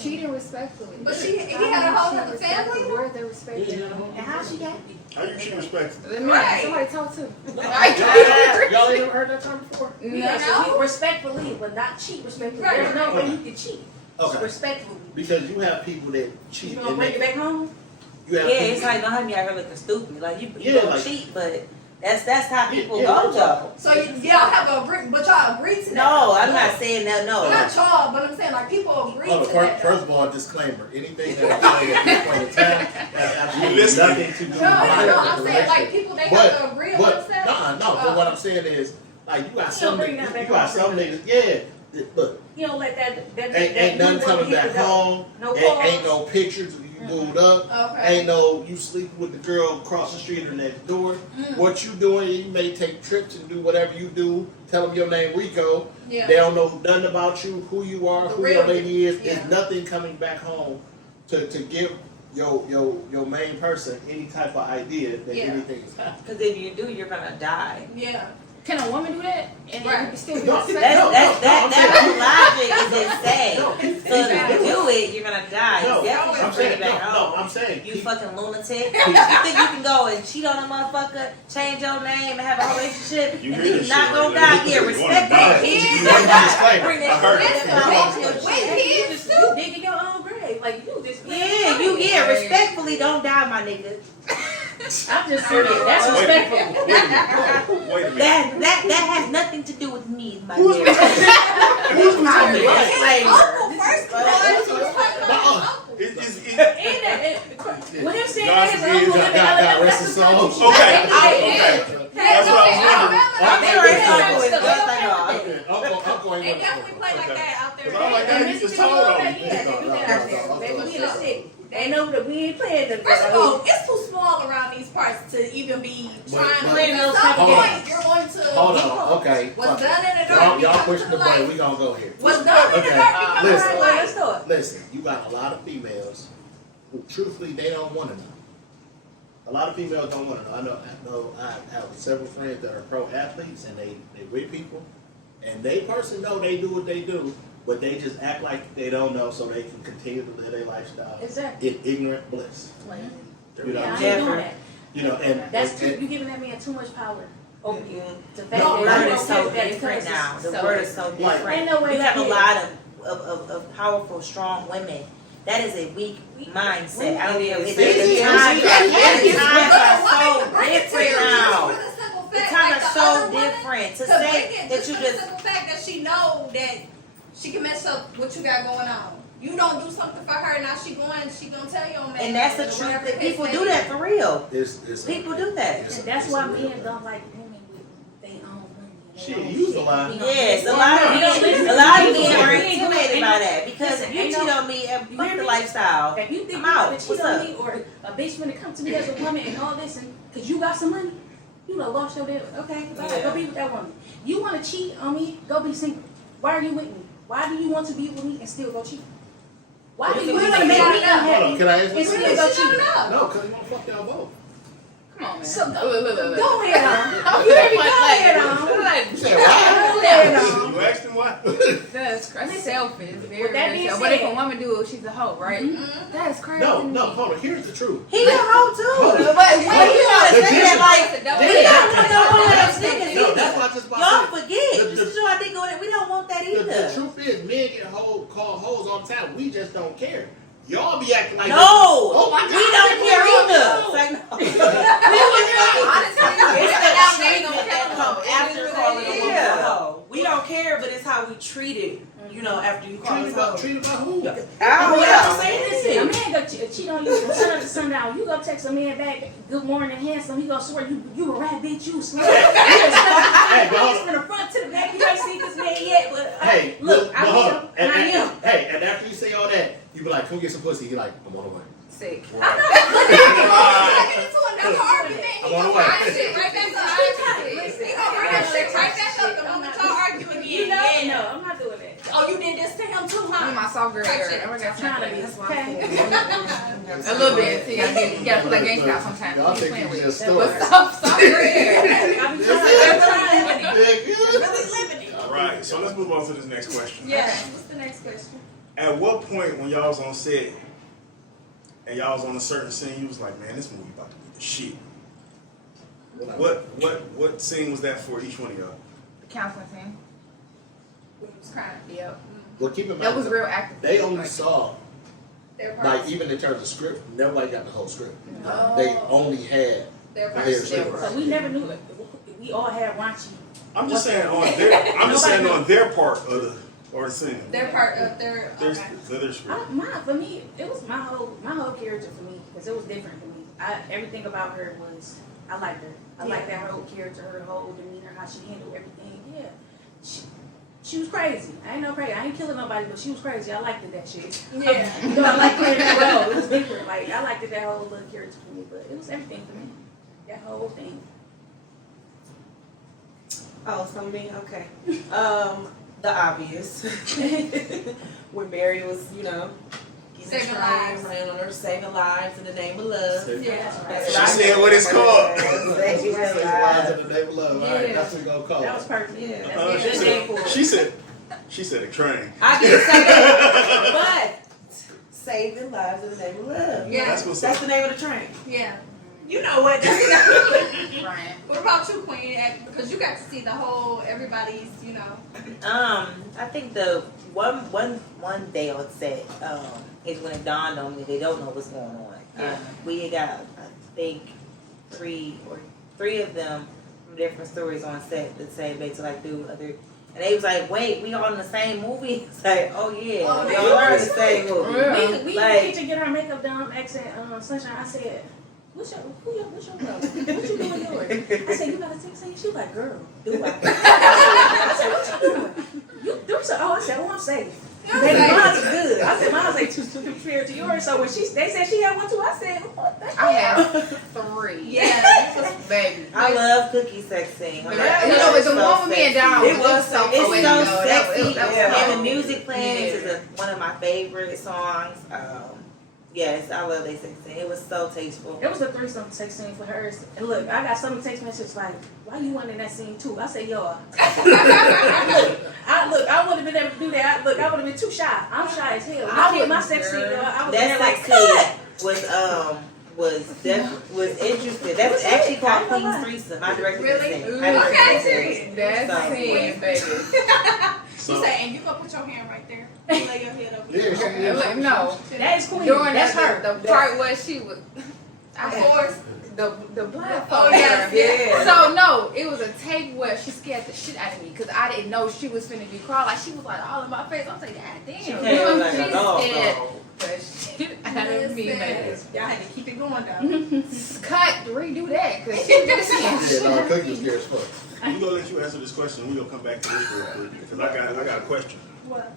Cheating respectfully. But he had a whole other family. Where they respect Yeah. you. And how she happy? How you cheat respectfully? Right. Somebody talk to me. Y'all ain't never heard that term before? Yeah, No. so we respectfully, but not cheat respectfully. Right. There's no way you can cheat. Okay. Respectfully. Because you have people that You cheat gonna and bring it they, back home? you have Yeah, people it's like don't have me out here looking stupid. Like you Yeah, don't like- cheat, but that's how people yeah, go though. So y'all have a agree, but y'all agree to that. No, I'm not saying that. No, Not y'all, but I'm saying like people agree Oh, to that. first of all, disclaimer: anything that I say at this point in time has absolutely listening. nothing to do with No, my I'm saying like relationship. people they have to agree amongst But that. no. But what I'm saying is, like you got You some don't bring that niggas, back you got home. some niggas. Yeah, look, You don't let that ain't nothing coming back home. No Ain't calls. no pictures of you moved up. Okay. Ain't no you sleep with the girl across the street or next door. What you doing? You may take trips and do whatever you do. Tell them your name Rico. Yeah. They don't know nothing about you, who you are, The who real your lady is. yeah. There's nothing coming back home to give your main person any type of idea that Yeah. anything is happening. because if you do, you're gonna die. Yeah. Can a woman do that? And Right. you can still be No, respectful? That logic is insane. No, So if you do it, you're gonna die. No, You definitely I'm should bring saying, it back home. I'm saying, You keep- fucking lunatic. You think you can go and cheat on a motherfucker, change your name, and have a relationship, You and hear then this you're not shit gonna right die? now. Yeah, You respect wanna die. it. Yeah. You gonna die. Bring I that heard shit it. back home to your With shit. kids You too. digging your own grave. Like you just Respectfully don't die, my nigga. I'm just serious. That's Wait, respectful. Wait a minute. That has nothing to do with me, my Who's dear. Who's My married? disclaimer. Uncle first of all, she was talking about his uncle. And when him saying God that his forbid, uncle God, lived in God Alabama, rest that's his a soul. country. Okay. They That's what I was wondering. I'm They sure were his uncle is still just okay like y'all. with it. Uncle ain't They with definitely play like Okay. that out there. 'Cause I'm like, And hey, you just Mississippi told all on that, me. yeah, they do that out there. They be in the city. They know that we ain't playing them. First of all, it's too small around these parts to even be trying to. but- At some Hold on. point, you're going to. Hold on, okay. What's done in the dark, Y'all becomes pushing to the the button. light. We gonna go here. What's done in the Okay. dark becomes to Listen. the Let's light. do it. Listen, you got a lot of females who, truthfully, they don't want to know. A lot of females don't want to know. I have several friends that are pro athletes and they with people, and they personally know they do what they do, but they just act like they don't know so they can continue to live their lifestyle Exactly. in ignorant bliss. You know, Yeah, I ain't Never. doing that. you know, and That's and- too, you giving that man too much power over you. The fact The No, that word you is don't so give that different because now. it's The so- word is so Like- different. Ain't no way You have a to lot of powerful, strong women. That is a weak mindset. I don't care. It is. The times But a are woman so can bring it to you different just now. for the simple The fact, times like are the so other woman, different. To to bring say it that just you for the just simple fact that she know that she can mess up what you got going on. You don't do something for her, now she gonna tell your man. and that's the or truth. whatever That the case people may do be. that for real. it's People do that. it's- And that's it's why a real men don't like women with their own money. and Shit, their own use a shit. lot. You know, Yes, a we lot of don't men, listen a to lot of people. men are We ain't doing- intimidated ain't by no- that because listen, you ain't cheat no- on me and You fuck hear the me? lifestyle. If you think I'm you're out. gonna cheat What's on up? me or a bitch gonna come to me as a woman and all this and cause you got some money, you done lost your deal. Okay, bye. Yeah. Go be with that woman. You wanna cheat on me, go be single. Why are you with me? Why do you want to be with me and still go cheat? Why do you Because want to make me hold on, unhappy can I answer and this? still Really, go she don't cheat? know. No, because you want to fuck y'all both. Come on, man. So Look. go ahead on. You Go ahead on. like, You said why? Go ahead on. You asked him why? that's crazy. Selfish. Very, With that very being selfish. But if said- a woman do it, she's a hoe, right? Mhm. That's crazy. No, hold on. Here's the truth. He a hoe too. Hold on. But you gotta The say that like we don't want no one else No, niggas that's either. why I just about Y'all to say. forget. The- This is what I think of it. We don't want that The either. truth is, men get called hoes all the time. We just don't care. Y'all be acting like No, oh my God, we don't care either. no. It's like, no. Honestly, It's it's the the treatment that come after calling a woman Yeah. a hoe. We don't care, but it's how we treat it. You know, after you call us Treated a hoe. by who? Oh, Well, yeah. I'm saying this. A man go cheat on you from sun up to sundown. You go text a man back, good morning, handsome. He go swear you a rat bitch, you slut. Hey, but hold on. From the front to the back, you ain't seen this man yet, but Hey, look, but I hold am, on. and I am. Hey, and after you say all that, you be like, come get some pussy. He like, I'm on the way. Sick. I know. Look at get into another argument. He I'm on gonna the way. bring that shit right back up. He gonna bring that shit right back up the moment y'all argue again. You know, Yeah. no, I'm not doing that. Oh, you did this to him too, I'm huh? in my soft girl area. I'm trying to be. A little bit. See, you gotta pull that gangster out sometimes. Y'all You think playing you with just it. story. But soft girl area. I'm trying to Really living it. All right, so let's move on to this next question. Yeah. What's the next question? At what point when y'all was on set and y'all was on a certain scene, you was like, man, this movie about to be the shit. What scene was that for each one of y'all? The counseling team. When he was crying. Yep. Well, keep in mind, That was real active. they only saw, Their like, parts. even in terms of script, nobody got the whole script. Oh. They only had Their their parts. script. So we never knew it. We all had raunchy. I'm just saying on their part of the scene. Their part of their. Their Okay. script. For me, it was my whole character for me because it was different for me. Everything about her was I liked her. I liked that whole character, her whole demeanor, how she handled everything. Yeah, she was crazy. I ain't no crazy. I ain't killing nobody, but she was crazy. I liked it, that shit. Yeah. You know, I like playing that role. It was different. Like I liked it, that whole little character for me, but it was everything for me. That whole thing. Oh, so me, okay. The obvious. When Mary was, getting Saving trained, lives. running on her, saving lives in the name of love. Yeah. That's She what I said did. what it's called. Saving Lies lives. in the name of love. All right, Yeah. that's what we gonna call That was it. perfect. Yeah. That's She it. said, she said a train. I did say that, but saving lives in the name of love. Yeah. That's what's That's up. the name of the train. Yeah. You know what? Brian. What about you, Queen? Because you got to see the whole everybody's, I think the one day on set is when it dawned on me they don't know what's going on. We had got I think three of them from different stories on set that say they to like do other. And they was like, wait, we all in the same movie? It's like, oh yeah, Oh, we they all are in the always same movie. Real. We Like- need to get our makeup done. Accent, Sunshine. I said, what's your brother? What you doing yours? I said, you got a texting? She was like, girl, do I? I said, what you doing? You do so? Oh, I said, oh, I'm safe. Baby, mine's good. I said, mine's like too compared to yours. So when they said she had one too, I said, what the hell? I have 3. yeah. Baby. I love cookie sex scene. I'm like, You know, it's the so one with me and Don. sexy. It was so It's poetic, so though. That sexy. was And the so- music playing Yeah. is one of my favorite songs. Yes, I love they sex scene. It was so tasteful. It was a threesome text scene for hers. And look, I got some text messages like, why you want in that scene too? I said, yo. I would have been able to do that. I would have been too shy. I'm shy as hell. I did my sex scene, girl. I was there That like, sex cut. scene was interesting. That's actually called Queen's Threesome. I directed Really? the scene. Ooh. I directed Okay, the scene. serious. That's So- it, baby. She So, said, and you gonna put your hand right there. Lay your head up. Yeah, she is. Look, no. That is Queen. During That's that, her. the part where she was, Of course. the blindfold. Oh, yes, yes. So no, it was a take where she scared the shit out of me because I didn't know she was finna be crying. Like she was like all in my face. I was like, God damn. She came like a dog, scared dog. the shit out of me, man. Y'all had to keep it going down. Cut, redo that because she did it. Yeah, no, cookie was scared as fuck. we're gonna let you answer this question. We're gonna come back to this real quick because I got a question. What?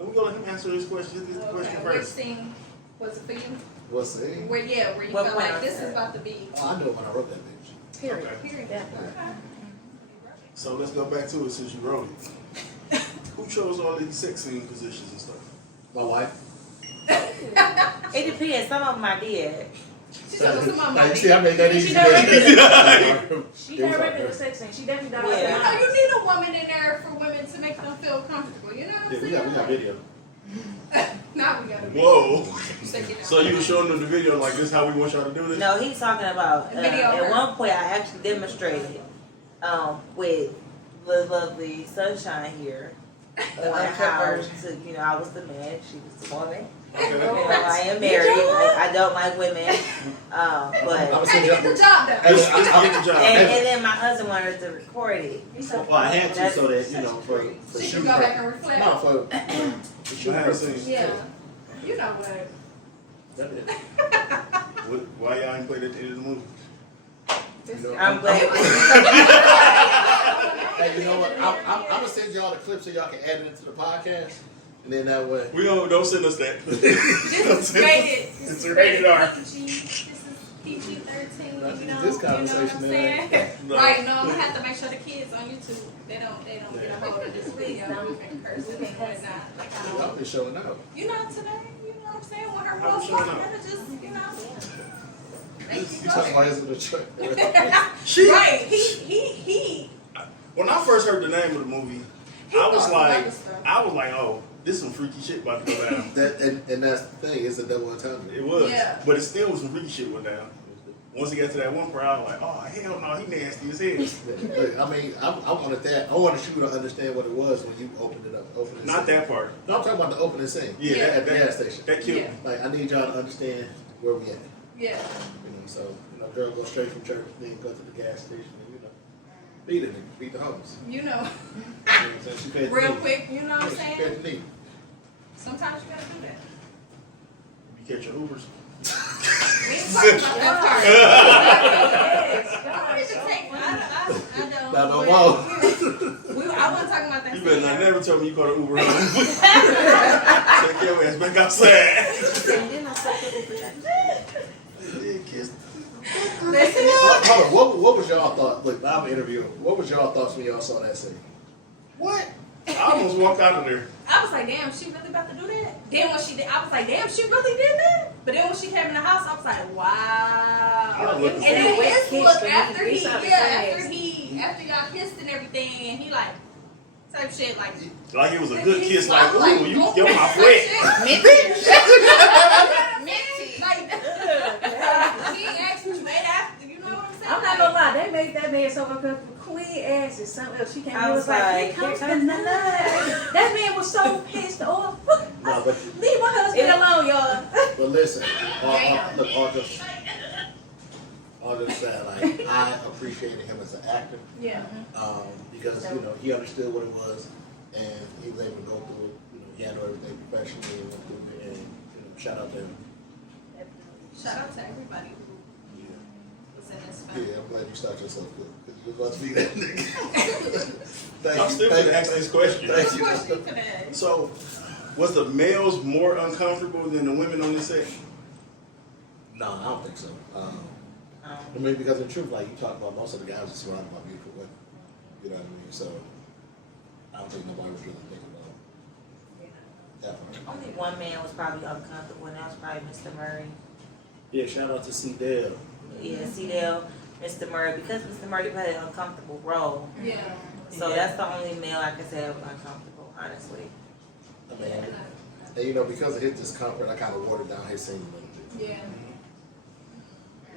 We're gonna let him answer this question. This question Which first. scene was it for you? What's it? Where you What felt point like on this that? is about to be. Oh, I know when I wrote that bitch. Period. Okay. Period. Yeah. So let's go back to it since you wrote it. Who chose all these sex scene positions and stuff? My wife. It depends. Some of them I did. She told us some of my Like, see, I made that easy. She It was directed okay. the sex scene. She definitely got Yeah. You know, you need a woman in there for women to make them feel comfortable. You know what I'm Yeah, saying? we got video. Now we got to be. Whoa. Check it out. So you were showing them the video like this? How we want y'all to do this? No, he's talking about Video at her. one point I actually demonstrated with the lovely Sunshine here on how to, I was the man, she was the woman. Okay. I am married. I don't like women, I'm but gonna Had send to you. get the job done. Get the job. and then my husband wanted us to record it. Well, I had to so that for So you shooting can go back purposes. and reflect. No, for shooting Behind the purposes. scenes. Yeah. You know what? That's it. Why y'all ain't played at the end of the movie? You know, I'm glad. Hey, you know what? I'm gonna send y'all the clip so y'all can add it into the podcast, and then that way. We don't send us that. This is rated. It's rated R. This is PG-13. Not You know, this you know what conversation, I'm man. saying? No. Right? No, I'm gonna have to make sure the kids on YouTube they don't get a hold of this video and cursing and whatnot. Like Y'all been showing out. you know today, you know what I'm saying? When her I'm rolls showing walk, out. that'll just make you You talking go. about his in the truck? Right? He. When I first heard the name of the movie, He I was thought like, other stuff. oh, this some freaky shit about to go down. That and that's the thing. It's a double entendre. It was, Yeah. but it still was some freaky shit went down. Once he got to that one part, I was like, oh hell no, he nasty as hell. Look, I mean, I wanted that. I wanted you to understand what it was when you opened it up. Not that part. No, I'm talking about the opening scene. Yeah, At the gas station. That killed Yeah. me. Like, I need y'all to understand where we at. Yeah. You know, so girl go straight from church, then go to the gas station, and beat it, beat the homies. You know, You know what I'm saying? She paid the real need. quick. You know what I'm She saying? paid the need. Sometimes you gotta do that. You catch your Ubers. We ain't talking about that part. Yes, I don't even take. I don't. Not no but more. I wasn't talking about that. You better not never tell me you caught an Uber home. Take your ass back outside. Then I sucked up with Yeah, kiss. Listen. Hold on, what was y'all thoughts? Look, I'm interviewing. What was y'all thoughts when y'all saw that scene? What? I almost walked out of there. I was like, damn, she really about to do that? Then when she did, I was like, damn, she really did that? But then when she came in the house, I was like, wow. I looked And at then that. his Kiss look for me. after Kiss out the after y'all kissed and everything, and he like, type shit like. Like it was a good kiss, like, I'm ooh, you, okay, your mouth wet. Minty. Like, he asked me right after, you know what I'm saying? I'm not gonna lie, they made that man so uncomfortable. Queen ass is something else. She came I in and was was like, like, here comes here the comes nut. That man was so pissed off. No, but Leave my husband alone, y'all. but listen, Damn. look, all just said, like, I appreciated him as an actor, Yeah. because he understood what it was, and he was able to go through it. He handled everything professionally and went through it, and shout out to him. Shout out to everybody who was in this film. Yeah, I'm glad you started yourself good. Because you was about to be that nigga. Thank I'm you. still Thank gonna ask you. this question. Thank Of you. course you could have. So, was the males more uncomfortable than the women on this set? No, I don't think so. I mean, because in truth, like you talk about, most of the guys are surrounded by beautiful women. You know what I mean? So, I don't think nobody was really thinking about that part. Only one man was probably uncomfortable, and that was probably Mr. Murray. Yeah, shout out to C. Dale. Yeah, CDL, Mr. Murray, because Mr. Murray played an uncomfortable role. Yeah. So that's the only male I can say that was uncomfortable, honestly. I mean, and because of his discomfort, I kind of watered down his scene a little bit. Yeah.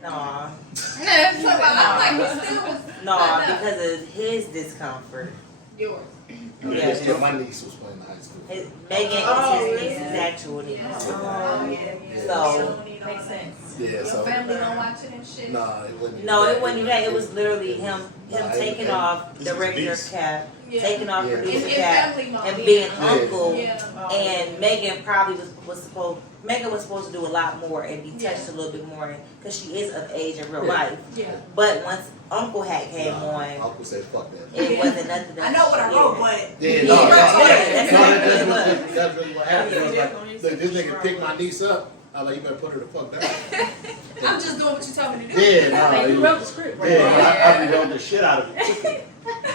Nah, I'm like, he still was nah, because of his discomfort. yours. Yeah. My niece was playing in high school. Megan Oh, is his really? niece's actual niece. Yeah. Oh, yeah. So- Makes sense. Yeah, Your so family don't watch it and shit. nah, it wasn't. No, it wasn't that. It was literally him Nah, taking and- off This the is regular beast. cap, Yeah. taking off Yeah. producer And cap, family mode. and being Yeah. uncle. Yeah. And Megan probably Megan was supposed to do a lot more and be touched Yeah. a little bit more because she is of age in real Yeah. life. Yeah. But once Uncle Hat came on, Uncle said, "Fuck that." it wasn't nothing. I know what I wrote, but Yeah, Yeah, no, right. that's That's really what happened. Yeah. It was like, look, this nigga picked my niece up. I was like, you better put her the fuck down. I'm just doing what you told me to do. Yeah, nah, Like, you you- wrote the script, right? yeah, I rewrote the shit out of it.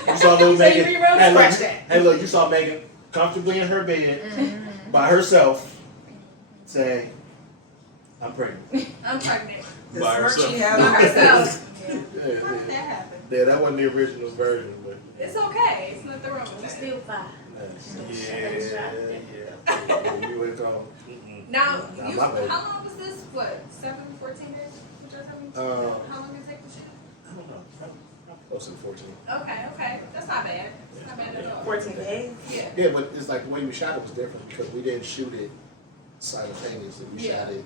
You saw little So Megan. you rewrote Hey, look, scratch that. hey, look, you saw Megan comfortably in her bed by herself, saying, "I'm pregnant." I'm pregnant. By herself. By herself. Yeah, How did that happen? yeah, that wasn't the original version, but It's okay. It's nothing wrong with We that. still fine. yeah. You went on. Now, Nah, you, my bad. how long was this? What, 14 days? What y'all tell me? How long did it take to shoot? I don't know. I'm close to 14. Okay. That's not bad. It's not bad at all. 14 days. Yeah. Yeah, but it's like the way we shot it was different because we didn't shoot it simultaneously. We Yeah. shot it,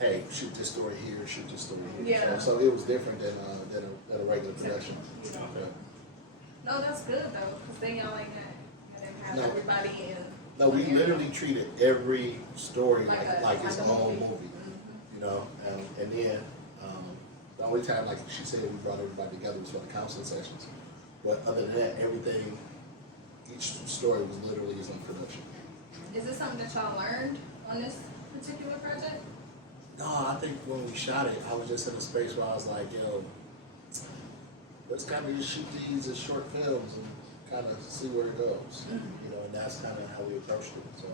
hey, shoot this story here, shoot this story here. Yeah. So it was different than a regular production. Yeah. No, that's good though, because then y'all like that. And then have No. everybody in. No, we literally treated every story Like like its a own movie. movie. know, and then the only time, like she said, we brought everybody together was for the counseling sessions. But other than that, everything, each story was literally is in production. Is this something that y'all learned on this particular project? No, I think when we shot it, I was just in a space where I was like, yo, let's kind of just shoot these as short films and kind of see where it goes. You know, and that's kind of how we approached it. So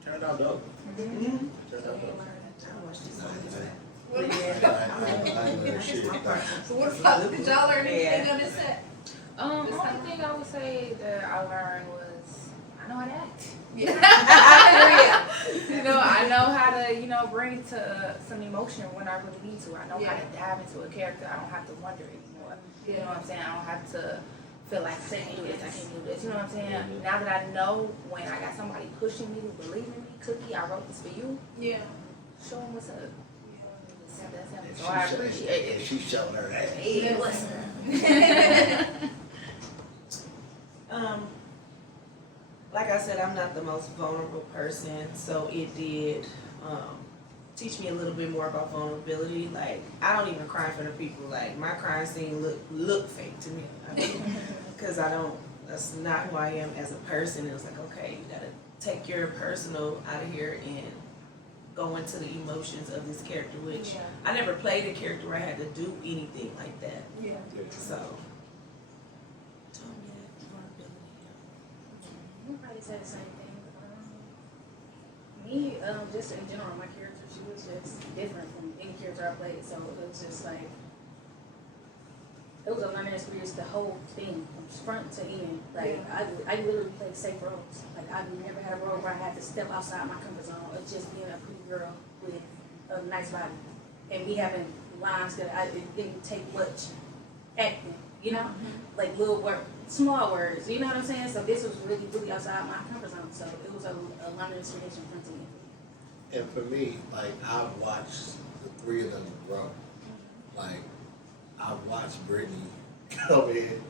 it turned out dope. It turned out dope. What about, I ain't learned shit. so what about, did y'all learn anything on this set? The only thing I would say that I learned was I know how to act. Yeah. You know, I know how to, you know, bring to some emotion when I really need to. I know how to dive into a character. I don't have to wonder anymore. You know what I'm saying? I don't have to feel like I can't do this, I can't do this. You know what I'm saying? Now that I know when I got somebody pushing me, who believe in me, Cookie, I wrote this for you. Yeah. Show them what's up. That's And so I appreciate it. she's showing her ass. Hey, what's up? Like I said, I'm not the most vulnerable person, so it did teach me a little bit more about vulnerability. Like, I don't even cry in front of people. Like, my crying scene look fake to me. I mean, because that's not who I am as a person. It was like, okay, you gotta take your personal out of here and go into the emotions of this character, which I never played a character where I had to do anything like that. Yeah. So, taught me that vulnerability. You probably say the same thing. Me, just in general, my character, she was just different from any character I played. So it was just like, it was a learning experience, the whole thing, from front to end. Like, I literally played safe roles. Like, I've never had a role where I had to step outside my comfort zone of just being a pretty girl with a nice body. And me having lines that it didn't take much acting, you know? Like little words, small words, you know what I'm saying? So this was really, really outside my comfort zone. So it was a learning experience from front to end. And for me, like, I've watched the three of them grow. Like, I've watched Brittany come in,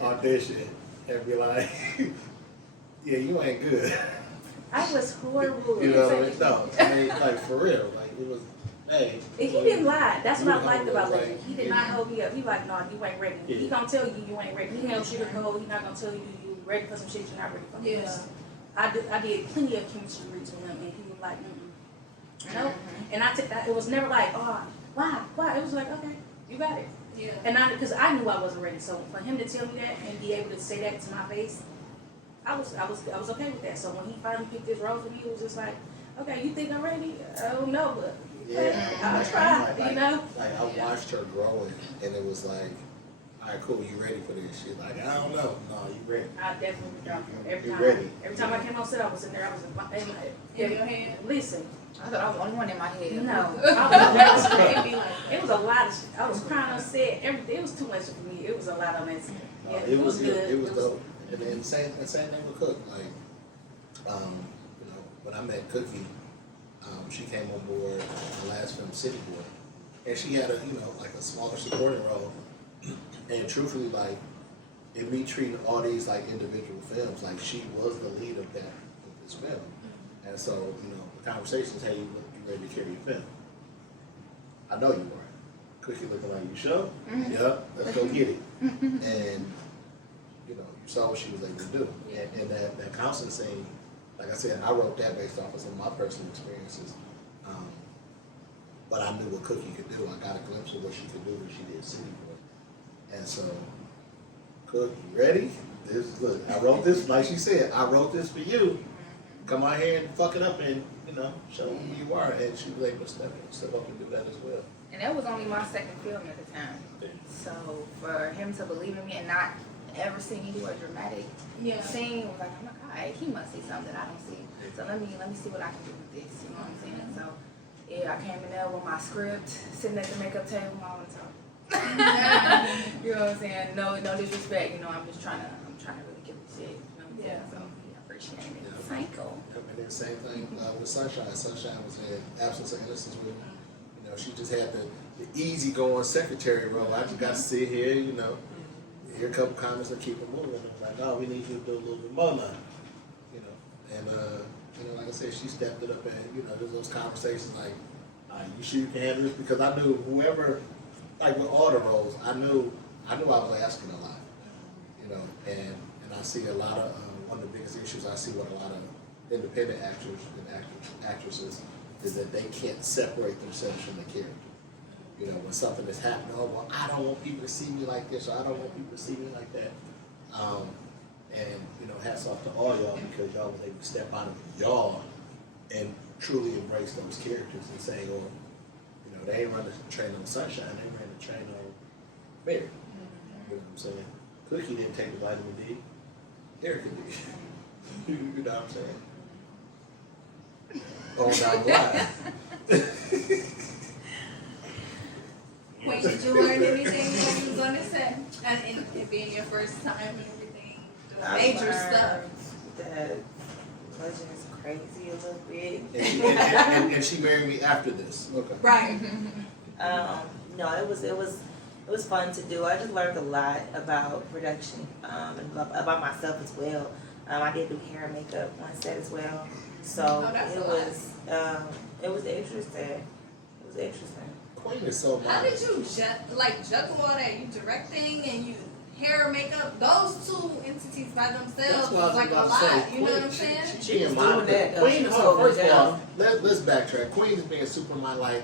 audition, and be like, yeah, you ain't good. I was horrible. You know what I mean? No, I mean, like, for real. Like, it was, hey. And he didn't lie. That's what I liked about Like, Legend. He did not hold me up. He like, no, you ain't ready. Yeah. He gonna tell you you ain't ready. He ain't no sugarcoat. He not gonna tell you you ready for some shit you're not ready for. Yeah. I did plenty of chemistry reads with him, and he was like, no. And I took that. It was never like, oh, why? It was like, okay, you got it. Yeah. And because I knew I wasn't ready, so for him to tell me that and be able to say that to my face, I was okay with that. So when he finally picked this role for me, it was just like, okay, you think I'm ready? I don't know, but I'll try. Like, you know. Like, I watched her growing, and it was like, all right, cool, you ready for this shit? Like, I don't know. No, you ready? I definitely dropped it every You time. ready? Every time I came on set, I was in there. I was in my head. In your head? Listen, I thought I was the only one in my head. no, I was crazy. It was a lot of shit. I was crying on set. Everything. It was too much for me. It was a lot on that set. Yeah, It was good. It was dope. And then same thing with Cook. Like, you know, when I met Cookie, she came on board the last film, City Boy, and she had like a smaller supporting role. And truthfully, like, in me treating all these like individual films, like, she was the lead of this film. And so, the conversations, hey, you ready to carry your film? I know you are. Cookie looking like, you sure? Yeah, let's go get it. And you saw what she was able to do. And that counseling scene, like I said, I wrote that based off of some of my personal experiences. But I knew what Cookie could do. I got a glimpse of what she could do when she did City Boy. And so, Cook, you ready? Look, I wrote this, like she said, I wrote this for you. Come out here and fuck it up and, show them who you are. And she was able to step up and do that as well. And that was only my second film at the time. So for him to believe in me and not ever see me do a dramatic scene was like, oh my God, he must see something that I don't see. So let me see what I can do with this. You know what I'm saying? So yeah, I came in there with my script, sitting at the makeup table, I want to talk. You know what I'm saying? No disrespect. I'm just trying to really get the shit. You know what I'm saying? So yeah, I appreciate it. Psycho. And then same thing with Sunshine. Sunshine was in Absence of Innocence with me. She just had the easy-going secretary role. I just got to sit here, hear a couple comments and keep it moving. And I was like, no, we need you to do a little bit more now. And like I said, she stepped it up and, there's those conversations like, You sure you can handle this? Because I knew whoever, like with all the roles, I knew I was asking a lot, you know, and I see a lot of, one of the biggest issues I see with a lot of independent actors and actresses is that they can't separate themselves from the character. You know, when something is happening, oh, well, I don't want people to see me like this, or I don't want people to see me like that. And, you know, hats off to all y'all because y'all was able to step out of y'all and truly embrace those characters and say, oh, you know, they ain't run the train on Sunshine, they ran the train on Bear. You know what I'm saying? Cookie didn't take the vitamin D. Erica did. You know what I'm saying? On down the line. Queen, did you learn anything when you was on this set? And it being your first time and everything, doing major stuff. That legend is crazy a little bit. And she married me after this. Okay. Right. No, it was fun to do. I just learned a lot about production and about myself as well. I did do hair and makeup on set as well, so it was interesting. It was interesting. Queen is so How did modest. you juggle all that? You directing and you hair, makeup, those two entities by themselves That's is what I was like a about to lot. say. You know what I'm saying? She was in doing my that, though. Queen, She was hold on, holding first it of all, down. let's backtrack. Queen is being super like,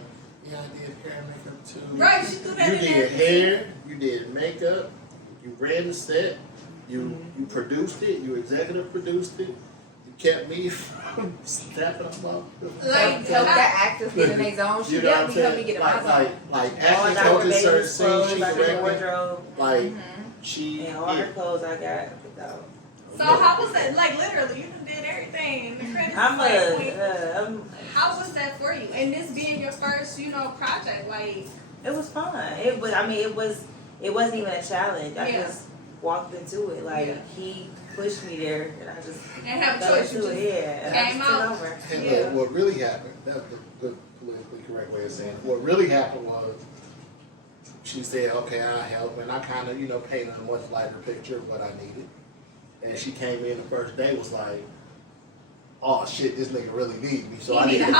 yeah, I did hair and makeup too. Right, she threw that You in did there. hair, you did makeup, you ran the set, you produced it, you executive produced it, you kept me from stepping them up. Like, Help that actors get in their zone. She You know what I'm definitely helped me saying? get in my zone. Like All acting our coaches, certain baby's scenes she clothes, I did the directed, wardrobe, like she, and all her yeah. clothes I got picked out. So how was that? Like literally, you done did everything. The credits I'm like, Queen. I'm How was that for you? And this being your first, project, like. It was fun. It was. I mean, it wasn't even a challenge. I Yeah. just walked into it. Like Yeah. he pushed me there, and I just And have a fell choice. You into just it. Yeah, and I came just took out. over. And Yeah. what really happened, that's the politically correct way of saying it. What really happened was she said, okay, I'll help. And I kind of, painted a much lighter picture of what I needed. And she came in the first day was like, oh shit, this nigga really need me. So I need to be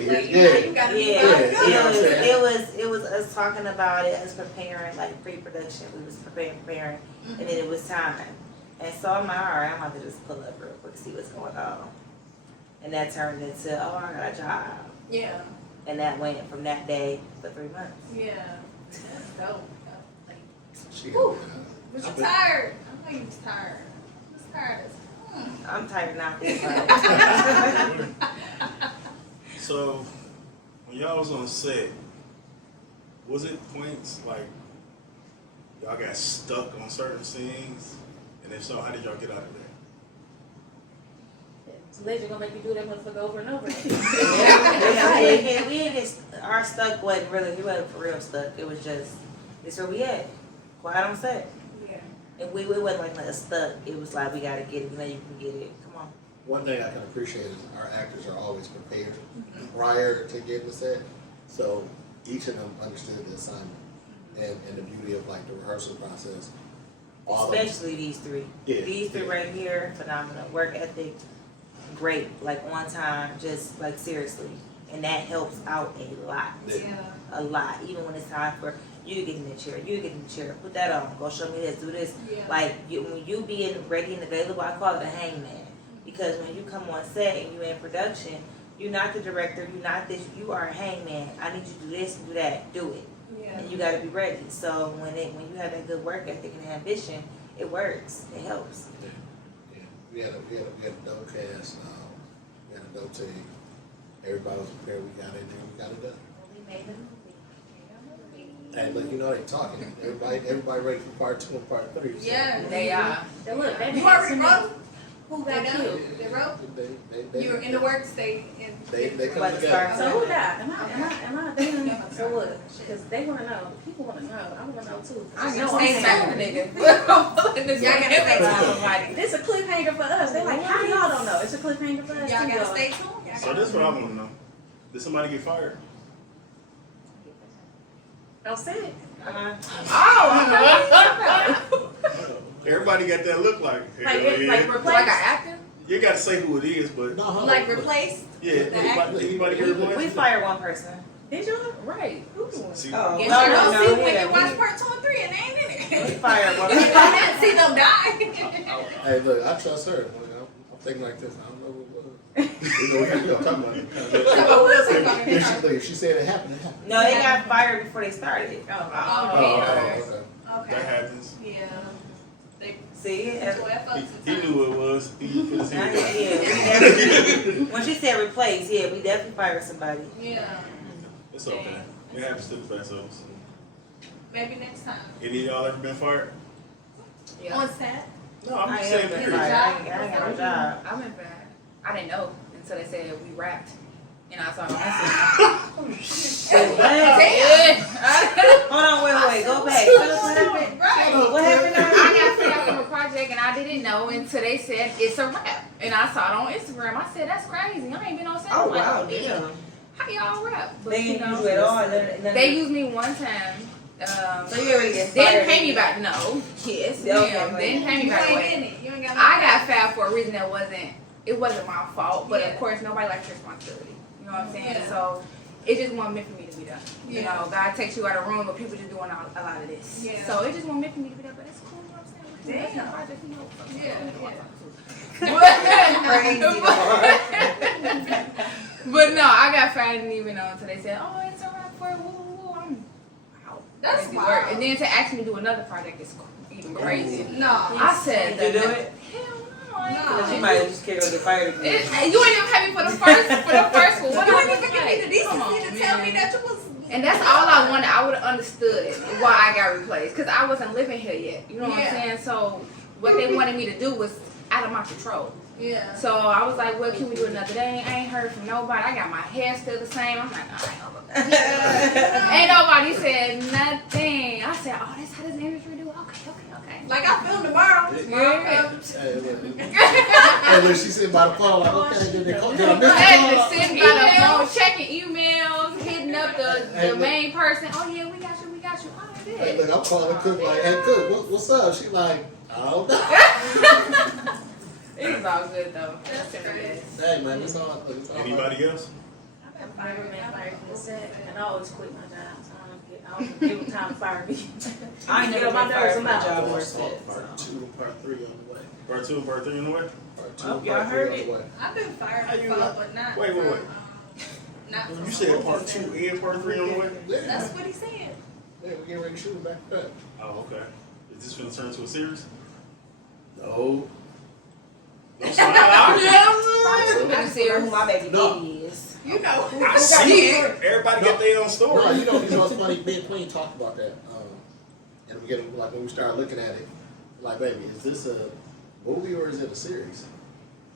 here. You gotta be Yeah, house Yeah. You know what I'm saying? it was us talking about it, us preparing like pre-production. We was preparing, and then it was time. And so I'm like, all right, I'm about to just pull up real quick, see what's going on. And that turned into, oh, I got a job. Yeah. And that went from that day for 3 months. Yeah. That's dope. Like, She whew. had, Was you tired? I know you was tired. I was tired as I'm tired now. This time. So, when y'all was on set, was it points like y'all got stuck on certain scenes? And if so, how did y'all get out of there? Legend gonna make you do that motherfucker over and over. Yeah, we didn't get, our stuck wasn't really, we wasn't for real stuck. It was just, it's where we at. Quiet on set. yeah. And we wasn't like stuck. It was like, we gotta get it. You know you can get it. Come on. one thing I can appreciate is our actors are always prepared prior to getting the set. So each of them understood the assignment and the beauty of like the rehearsal process. All of them- Especially these three. Yeah, These three yeah. right here, phenomenal. Work ethic, great. Like on time, just like seriously. And that helps out a lot. Yeah. A lot. Even when it's time for you to get in the chair, put that on, go show me this, do this. Yeah. Like when you being ready and available, I call it a hangman. Because when you come on set and you're in production, you're not the director, you're not this, you are a hangman. I need you to do this and do that, do it. Yeah. And you gotta be ready. So when you have that good work ethic and ambition, it works. It helps. Yeah, we had a dope cast. We had a dope team. Everybody was prepared. We got in there. We got it done. We made the movie. Hey, look, they talking. Everybody ready for part 2 and part 3. So Yeah. They are. Now look, they You already wrote? who They got done? killed. They wrote? They You were in the work state. They come About to together. start. So who died? Am I damn? So what? Because they want to know. People want to know. I want to know too. I know know I'm I'm smacking the saying. nigga. I'm pulling this Y'all nigga gotta every stay time. This a cliffhanger for us. They like, how y'all don't know? It's a cliffhanger for us Y'all too. gotta y'all. stay tuned. Y'all So gotta- this is what I want to know. Did somebody get fired? Don't say it. Oh, Everybody got that look like, hell Like yeah. like like an replace. actor? You got to say who it is, but No, hold on. Like replaced? yeah, The actor? anybody get replaced? We fired one person. Did you? Right. See, Oh. Yes, No, you no, don't no, see when yeah, you watch we- part 2 and 3 and they ain't in We it. fired one I person. didn't see them die. Hey, look, I trust her. I'm thinking like this. I don't know who it was. You know, we don't talk about it. Look, if she said it happened, it happened. No, they got fired before they started. Oh, Oh, okay. okay. that Okay. happens. Yeah. They See, and- 12 bucks a He time. knew who it was. He put his yeah, hand we down. definitely, when she said replace, yeah, we definitely fired somebody. Yeah. It's okay. It happens to the best of us. Maybe next time. Any of y'all ever been fired? Yeah. On set. No, I'm I just am saying been period. fired. I ain't got no job. I went back. I didn't know until they said we wrapped. And I saw it on Instagram. Wait, what? Hold on, wait, go back. Tell us what happened. Right. What happened? I got set up from a project and I didn't know until they said it's a wrap. And I saw it on Instagram. I said, that's crazy. I ain't been on set. Oh, I'm like, wow, yeah. damn. How y'all rap? But, They you didn't know, use it at all. They used me one time. So you already get Didn't fired. pay me back. No. Yes. Yeah, okay, ma'am. right. Didn't pay me You back. ain't Away. in it. You ain't got no I got fired for a reason that it wasn't my fault, but Yeah. of course nobody likes responsibility. You know what I'm saying? Yeah. So it just wasn't meant for me to be done. You Yeah. know, God takes you out of room, but people just doing a lot of this. Yeah. So it just wasn't meant for me to be done, but it's cool. You know what I'm saying? We're Damn. project, you know. But no, I got fired and even know until they said, "Oh, it's a wrap for woo woo woo." I'm out. That's Crazy wild. work. And then to ask me to do another project is even crazy. No. I said, Did you do it? Hell no. I ain't No. doing She it. might have just cared to get fired again. You ain't even pay me for the first one. What You I ain't was even give me the like, come decency on, to tell me man. that you was. And that's all I wanted. I would have understood why I got replaced because I wasn't living here yet. You know what Yeah. I'm saying? So what they wanted me to do was out of my control. Yeah. So I was like, well, can we do another day? I ain't heard from nobody. I got my hair still the same. I'm like, all right, ain't nobody said nothing. I said, oh, that's how this industry do. Okay. Like I film tomorrow. Yeah. Hey, look. Hey, look, she's sitting by the phone like, okay, did they call? Did I miss I had the to call? sit by the phone, checking emails, hitting up the Hey, main person. Oh yeah, we got you. Oh, I did. Hey, look, I'm calling Cook like, hey, Cook, what's up? She like, I don't know. It was all good though. That's crazy. Hey, man, it's all. Anybody else? I've never been fired from the set, and I always quit my job. So I don't give them time to fire me. I ain't Get never on my been nerves, fired I'm from a out. job or Part set. two and part three on the way. Part 2 and part 3 in the way? Part two Oh, and y'all part heard three on it? the way. I've been fired How you before, not- but not. Wait. from, not from You said part 2 and part 3 on the way? Yeah, That's what he said. yeah, we getting ready to shoot it back to back. Oh, okay. Is this going to turn into a series? No. No, it's not. I I see Who my baby No. daddy is. You know. see it. Everybody got their own story. No, you know what's funny? Me and Queen talked about that. And we get like when we started looking at it, like, baby, is this a movie or is it a series?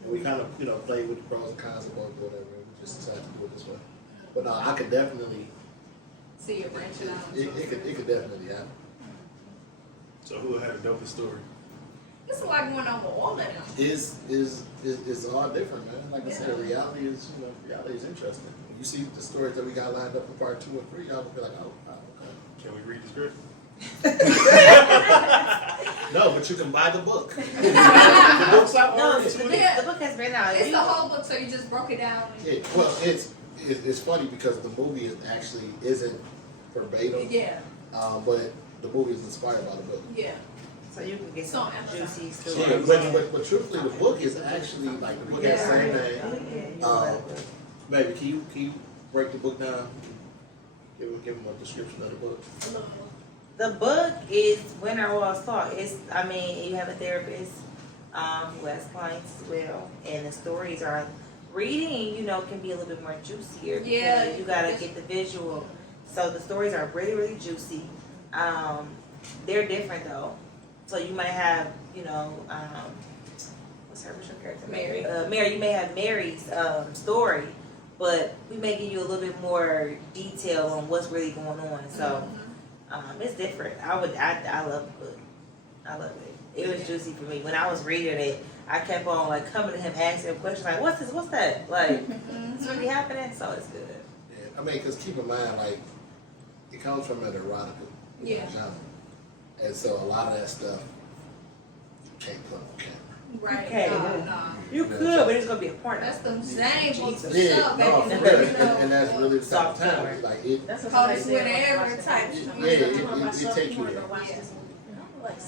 And we kind of, played with the pros and cons of both or whatever. And we just decided to do it this way. But no, I could definitely, See you branching out. it could definitely happen. So who had a dopest story? This is like going on with all of them. Is all different, man. Like I said, reality is interesting. When you see the stories that we got lined up for part 2 and 3, y'all will be like, oh, okay. Can we read the script? No, but you can buy the book. The book's out No, already. the book has been out. It's the whole book, so you just broke it down. And, Yeah, well, it's funny because the movie isn't verbatim, yeah. but the movie is inspired by the book. Yeah. So you can get So some Amazon. juicy Yeah, stories. but truthfully, the book is actually like the book has the same name. Baby, can you break the book down? Give them a description of the book. The book is When Our Walls Talk. You have a therapist who has clients as well, and the stories are reading, can be a little bit more juicier. Yeah. Because you gotta get the visual. So the stories are really, really juicy. They're different though. So you might have, what's her character? Mary. Mary, you may have Mary's story, but we may give you a little bit more detail on what's really going on. So it's different. I love the book. I love it. It was juicy for me. When I was reading it, I kept on like coming to him asking him questions like, what's this? What's that? Like, it's really happening? So it's good. Yeah, I mean, because keep in mind, like, it comes from an erotica Yeah. genre. And so a lot of that stuff you can't put on camera. Right. Okay. No. You could, but it's gonna be a porno. That's the same Jesus. for Yeah, sure back no, in for the real. day. And that's really the type of time. Software. It's like it. That's what Call somebody this said. whatever when I watched type the shit. movie. Yeah, You wanna watch it something, take you you wanna there. go watch Yeah. this movie. And I'm like,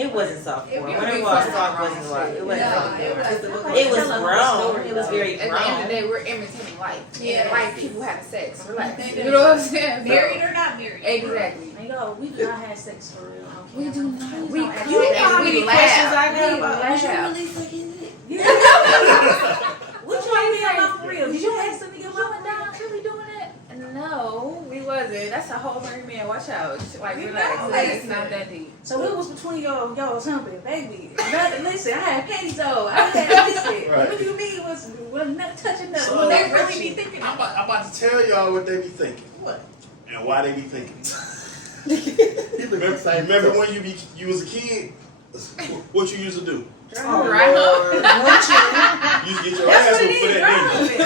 It wasn't soft It porn. was When it big was for soft, the wasn't right. It wasn't No, soft it porn. was. It was Tell 'em the grown. story, It was though. very At the end of the grown. day, we're imitating life. Yeah. And white people having sex. Relax. They You do. know what I'm saying? Married or not married? Exactly. And yo, we do not have sex for real. on We camera. do not. Please We don't ask you me know that. how many questions I We got about laugh. was you really fucking it? What you mean about for real? Did you ask them to get mama down? really doing it? No, we wasn't. That's a whole married man. Watch out. Like, We relax. know. It's not that deep. So it was between y'all humping, baby. Nothing, listen, I had panties on. I had listen. Right. What do you mean was not touching nothing? So- Was They that really be thinking I'm about about to tell y'all what they be thinking. what? And why they be thinking. Remember, Remember when you was a kid? What you used to do? Oh, right, huh? You used to get your That's ass what it whooped for is, dry that, humping.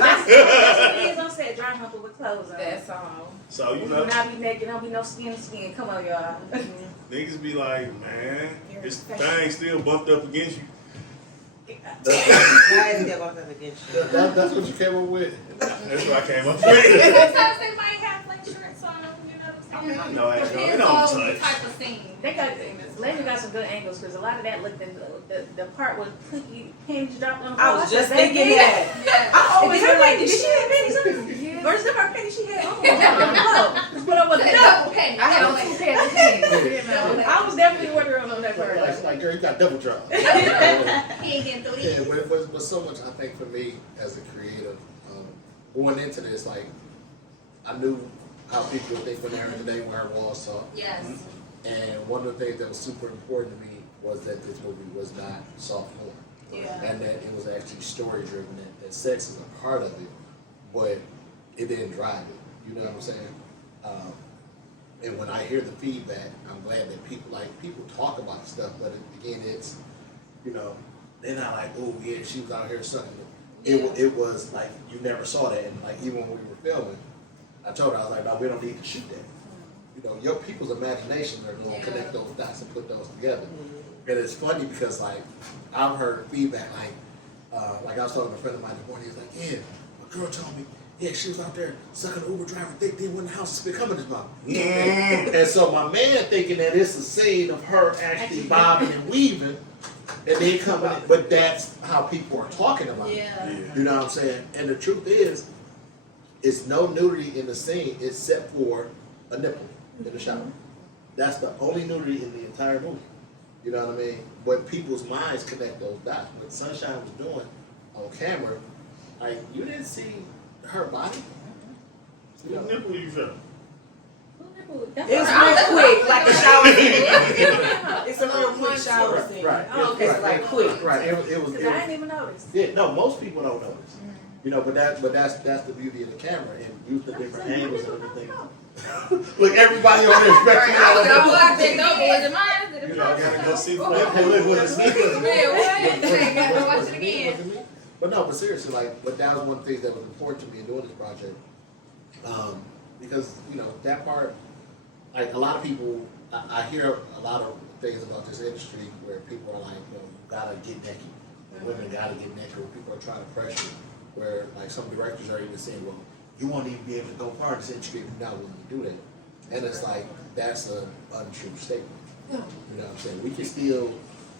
That's what it is. I'm saying dry humping with clothes on. That's all. So, you We know, will not be naked. Don't be no skin to skin. Come on, y'all. niggas be like, man, this thing still bumped up against you. Why is it about that against you? That's what you came up with. That's what I came up with. Sometimes they might have like shorts on, you know what I'm saying? No, it Depends don't on the touch. type of scene. They got Landon got some good angles because a lot of that looked in the part where Cookie panties dropped on the floor. I was just said, thinking "Baby, that. Yeah. I always Her feel like panties, did she have panties on? Versus them, her panties she had on. That's what I was. Double penny. I had on 2 pairs of jeans. You know. I was definitely wondering on that part. Like, girl, you got double drop. He ain't getting the Yeah, lead. but it was so much. I think for me as a creative, going into this, like I knew how people would think when they're in the day wearing wall talk, Yes. and one of the things that was super important to me was that this movie was not soft porn, Yeah. and that it was actually story driven. That sex is a part of it, but it didn't drive it. You know what I'm saying? And when I hear the feedback, I'm glad that people talk about stuff, but again, it's, you know, they're not like, oh yeah, she was out here sucking it. It was like you never saw that, and like even when we were filming, I told her I was like, no, we don't need to shoot that. You know, your people's imagination are going to connect those dots and put those together. And it's funny because like I've heard feedback like I was talking to a friend of mine this morning. He's like, yeah, my girl told me, yeah, she was out there sucking the Uber driver dick. Then when the house is becoming his mom. And so my man thinking that it's a scene of her actually bobbing and weaving, and then coming in, but that's how people are talking about it. Yeah. You know what I'm saying? And the truth is, it's no nudity in the scene except for a nipple in the shower. That's the only nudity in the entire movie. You know what I mean? But people's minds connect those dots. What Sunshine was doing on camera, like you didn't see her body. What nipple you felt? It's real quick, like a shower scene. It's a real quick shower scene. Right. Oh, okay. It's like quick. Right. It was. Because I didn't even notice. Yeah. No, most people don't notice. You know, but that's the beauty of the camera and use the different angles and everything. Look, everybody on there expecting You know, I gotta go see the Look with the sneakers. Gotta watch it again. But no, but seriously, like, but that was one of the things that was important to me in doing this project. Because, you know, that part, like, a lot of people, I hear a lot of things about this industry where people are like, you know, you gotta get naked. Women gotta get naked, where people are trying to pressure, where, like, some directors are even saying, well, you won't even be able to go far in this industry if you're not willing to do that. And it's like, that's an untrue statement. You know what I'm saying? We can still,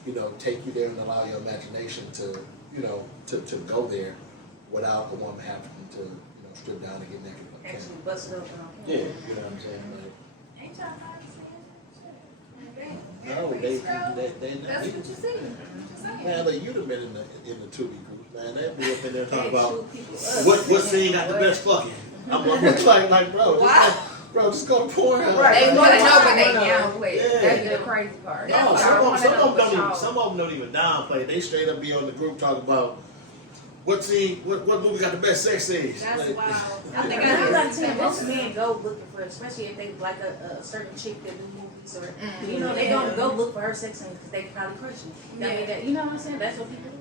you know, take you there and allow your imagination to, you know, to go there without a woman having to, you know, strip down and get naked. Actually busted open on Yeah, camera. you know what I'm saying? Ain't y'all not saying Like, no, they that's what you see. Just saying. man, like, you'd have been in the Tubi group, man. They'd be up in there talking Hey, about shoot people up. what scene got the best fucking. I'm like, bro, just go to porn. They want to know, but they Yeah. downplay it. That's the crazy part. No, Y'all some wanna know, of but them y'all- don't even downplay. They straight up be on the group talking about what scene, what movie got the best sex scenes. That's Like, wild. I think And I'm like I saying, most men go looking for, especially if they like a certain chick that do movies or, you know, they don't go look for her sex scene because they probably crushing. I mean, that, you know what I'm saying? That's what people do.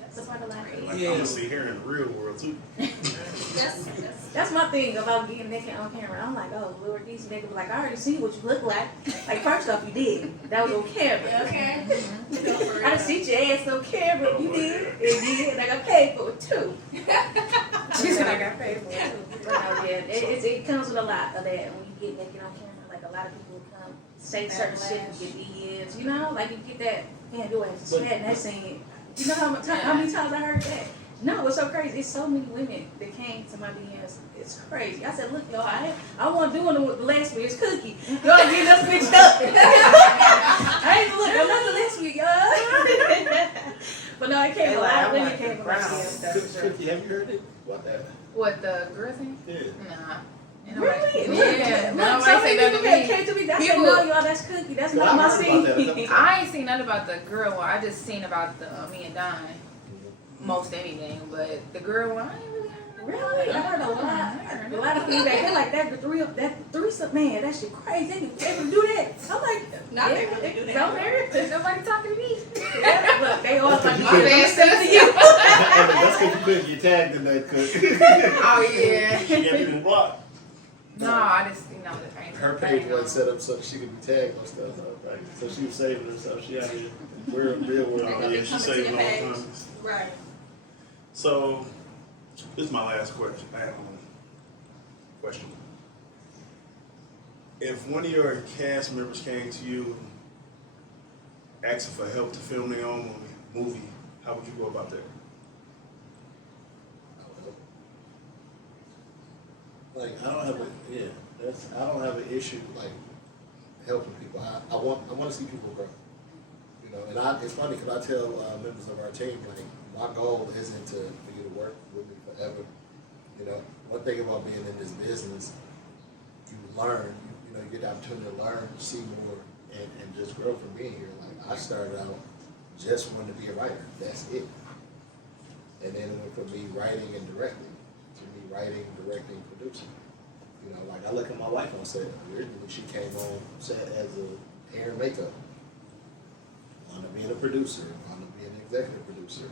That's a part of life. I'm gonna see her in the real world too. that's That's my thing about getting naked on camera. I'm like, oh Lord, these niggas like, I already see what you look like. Like first off, you did. That was on camera. Okay. I done see your ass on camera. You did. It did. And I got paid for it too. She said I got paid for it too. But no, yeah, it comes with a lot of that when you get naked on camera. Like a lot of people come say certain shit and get DMs. You know, like you get that. Man, your ass is fat and that scene. You know how many times I heard that? No, it's so crazy. It's so many women that came to my DMs. It's crazy. I said, look, y'all, I wasn't doing it with the last week's cookie. Y'all getting us mixed up. I ain't look, I'm not the last week, y'all. But no, it came a lot of women came to my DMs. Cookie, have you heard it? What that? What, the girl thing? Yeah. Nah. Really? Yeah. Look, Nobody so say many that people to that me. came to me. I said, People- no, y'all, that's Cookie. That's Well, not my I heard about that a scene. couple I ain't seen nothing about the girl one. I just seen about the me and Don. Most anything, but the girl one, I ain't really heard. Really? I heard a lot of feedback. They're like, that threesome, man, that shit crazy. They can do that. I'm like, Not yeah, they really do that. Don't marry. Nobody talking to me. Look, they all like, You my can't- man said to you. That's because you couldn't get tagged in that cook. Oh yeah. She got people blocked. No, I just I ain't. Her page wasn't set up so that she could be tagged on stuff. Right? So she was saving herself. She out here. We're real world. They Oh, gonna yeah, be she coming to saving your all page. comments. Right. So, this is my last question. I have one question. If one of your cast members came to you asking for help to film their own movie, how would you go about that? Like I don't have an issue like helping people. I want to see people grow. You know, and it's funny because I tell members of our team like my goal isn't for you to work with me forever. You know, one thing about being in this business, you learn. You know, you get the opportunity to learn, see more, and just grow from being here. Like I started out just wanting to be a writer. That's it. And then it went from me writing and directing to me writing, directing, producing. You know, like I look at my wife on set. Originally, she came on set as a hair and makeup. Wanted to be a producer, wanted to be an executive producer.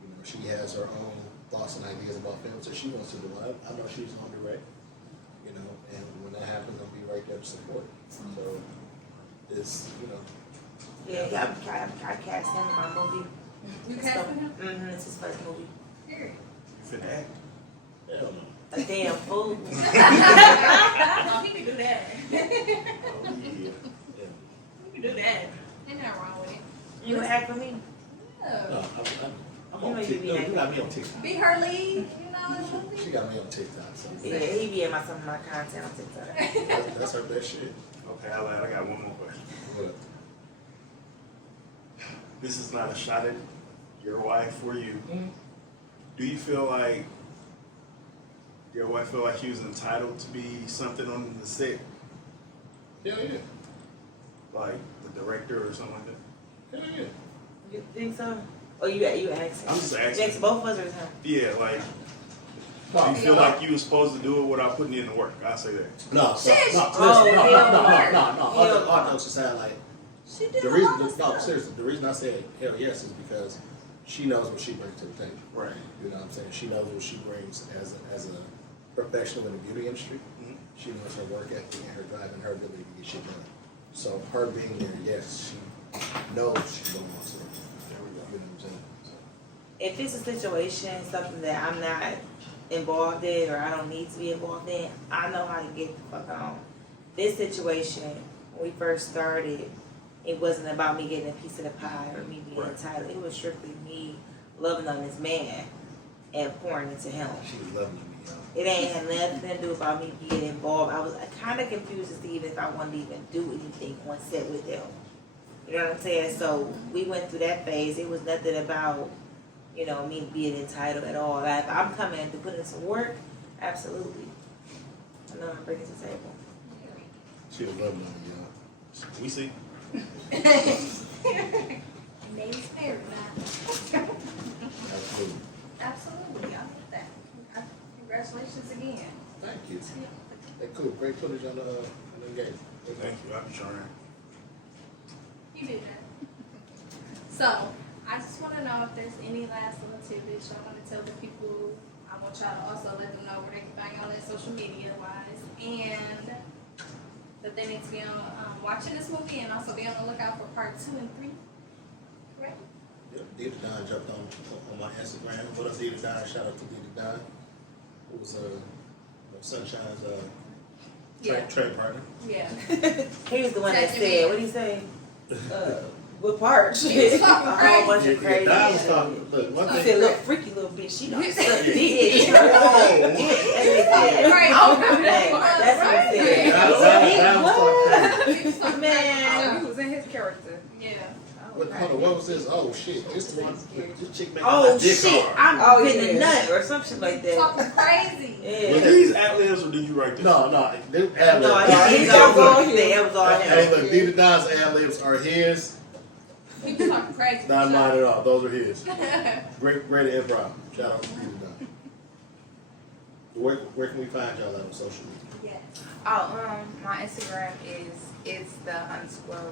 You know, she has her own thoughts and ideas about films that she wants to do. I know she's on direct. You know, and when that happens, I'll be right there to support. So it's Yeah, I cast him in my movie. You casting him? Mm-hmm, it's his first movie. Period. You finna act? hell no. A damn fool. No, he can do that. Oh, yeah. He can do that. Ain't nothing wrong with it. You gonna act for me? No, No. I'm You on know you TikTok. be No, you acting. got me on TikTok. Be her lead, you know, in the movie. She got me on TikTok. So Yeah, he be in some of my content on TikTok. that's her best shit. Okay, I got one more question. What up? This is not a shot at your wife or you. Mhm. Do you feel like your wife feel like she was entitled to be something on the set, Hell yeah. like the director or something like that? Hell yeah. You think so? Or you asking? I'm just You asking. ask both of us or him? Yeah, like, No, do you feel like you were supposed to do it without putting in the work? I say that. no, Shit, no, oh, listen, hell no. Hell All jokes aside, like She did the a reason, lot of stuff. seriously, the reason I said hell yes is because she knows what she brings to the table. Right. You know what I'm saying? She knows what she brings as a professional in the beauty industry. Mhm. She knows her work ethic and her drive and her ability to get shit done. So her being there, yes, she knows she don't want to. You know what I'm saying? So, If it's a situation, something that I'm not involved in or I don't need to be involved in, I know how to get the fuck on. This situation, when we first started, it wasn't about me getting a piece of the pie or me being Right. entitled. It was strictly me loving on this man and pouring into him. she was loving me, y'all. It ain't had nothing to do about me being involved. I was kind of confused as to even if I wanted to even do anything on set with them. You know what I'm saying? So we went through that phase. It was nothing about, you know, me being entitled at all. Like, if I'm coming to put in some work, absolutely. I know I'm bringing to the table. She was loving me, y'all. We see. Name's married now. Absolutely. Absolutely, I love that. Congratulations again. Thank you. Hey, cool. Great footage on the game. Thank you. I'll be trying. You do that. So, I just want to know if there's any last little tidbits y'all want to tell the people. I want y'all to also let them know where they can find y'all at social media wise, and that they need to be on watching this movie and also be on the lookout for part 2 and 3. Correct? Yep, Dita Don jumped on my Instagram. What up, Dita Don? Shout out to Dita Don, who was Sunshine's trade partner. Yeah. He was the one that Second said, man. what did he say? What part? He was talking A whole bunch crazy. of crazy. Don was talking. Look, one He thing. said, "Little freaky little bitch, she don't suck dick." Right. That's what he said. Don was talking crazy. He was talking Oh, crazy. he was in his character. Yeah. Hold on, what was this? Oh shit, this the one. This chick making Oh my dick shit, hard. I'm Oh, finna yeah. nut or some shit like that. Talking crazy. Were Yeah. these ad-libs or did you write this? No, they No, ad-libs. he's all good. That was all Hey, him. look, Dita Don's ad-libs are his, He was talking crazy. not mine at all. Those are his. Great improv. Shout out to Dita Don. Where can we find y'all on social media? Yes. Oh, my Instagram is the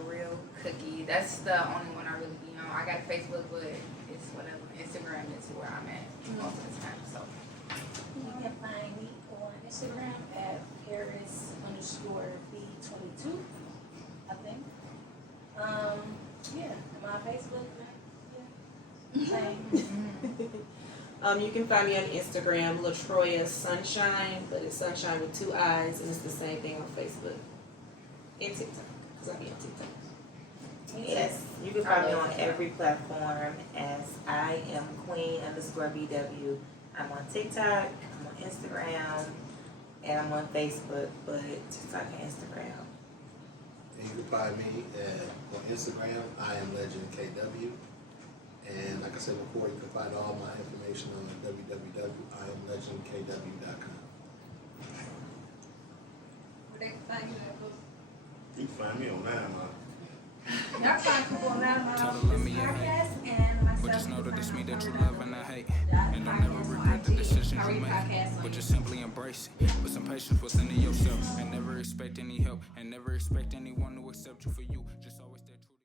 _real cookie. That's the only one I really be on. I got Facebook, but it's whatever. Instagram is where I'm at most of the time. So You can find me on Instagram at Paris_B22, I think. Yeah, am I on Facebook? Yeah. Same. You can find me on Instagram, LaTroya Sunshine, but it's Sunshine with 2 eyes, and it's the same thing on Facebook and TikTok, because I be on TikTok. Yes, you can find me on every platform as I am Queen_BW. I'm on TikTok, I'm on Instagram, and I'm on Facebook, but TikTok and Instagram. And you can find me on Instagram, I am Legend KW. And like I said before, you can find all my information on www.iamlegendkw.com. Where they can find you at, boo? You can find me on 9 Y'all can find people on that Tell this her let me in. podcast and myself. But just know that it's me that you love and I hate. And And don't never regret the decisions you make. But just simply embrace it. Put some patience within yourself. And never expect any help. And never expect anyone to accept you for you. Just always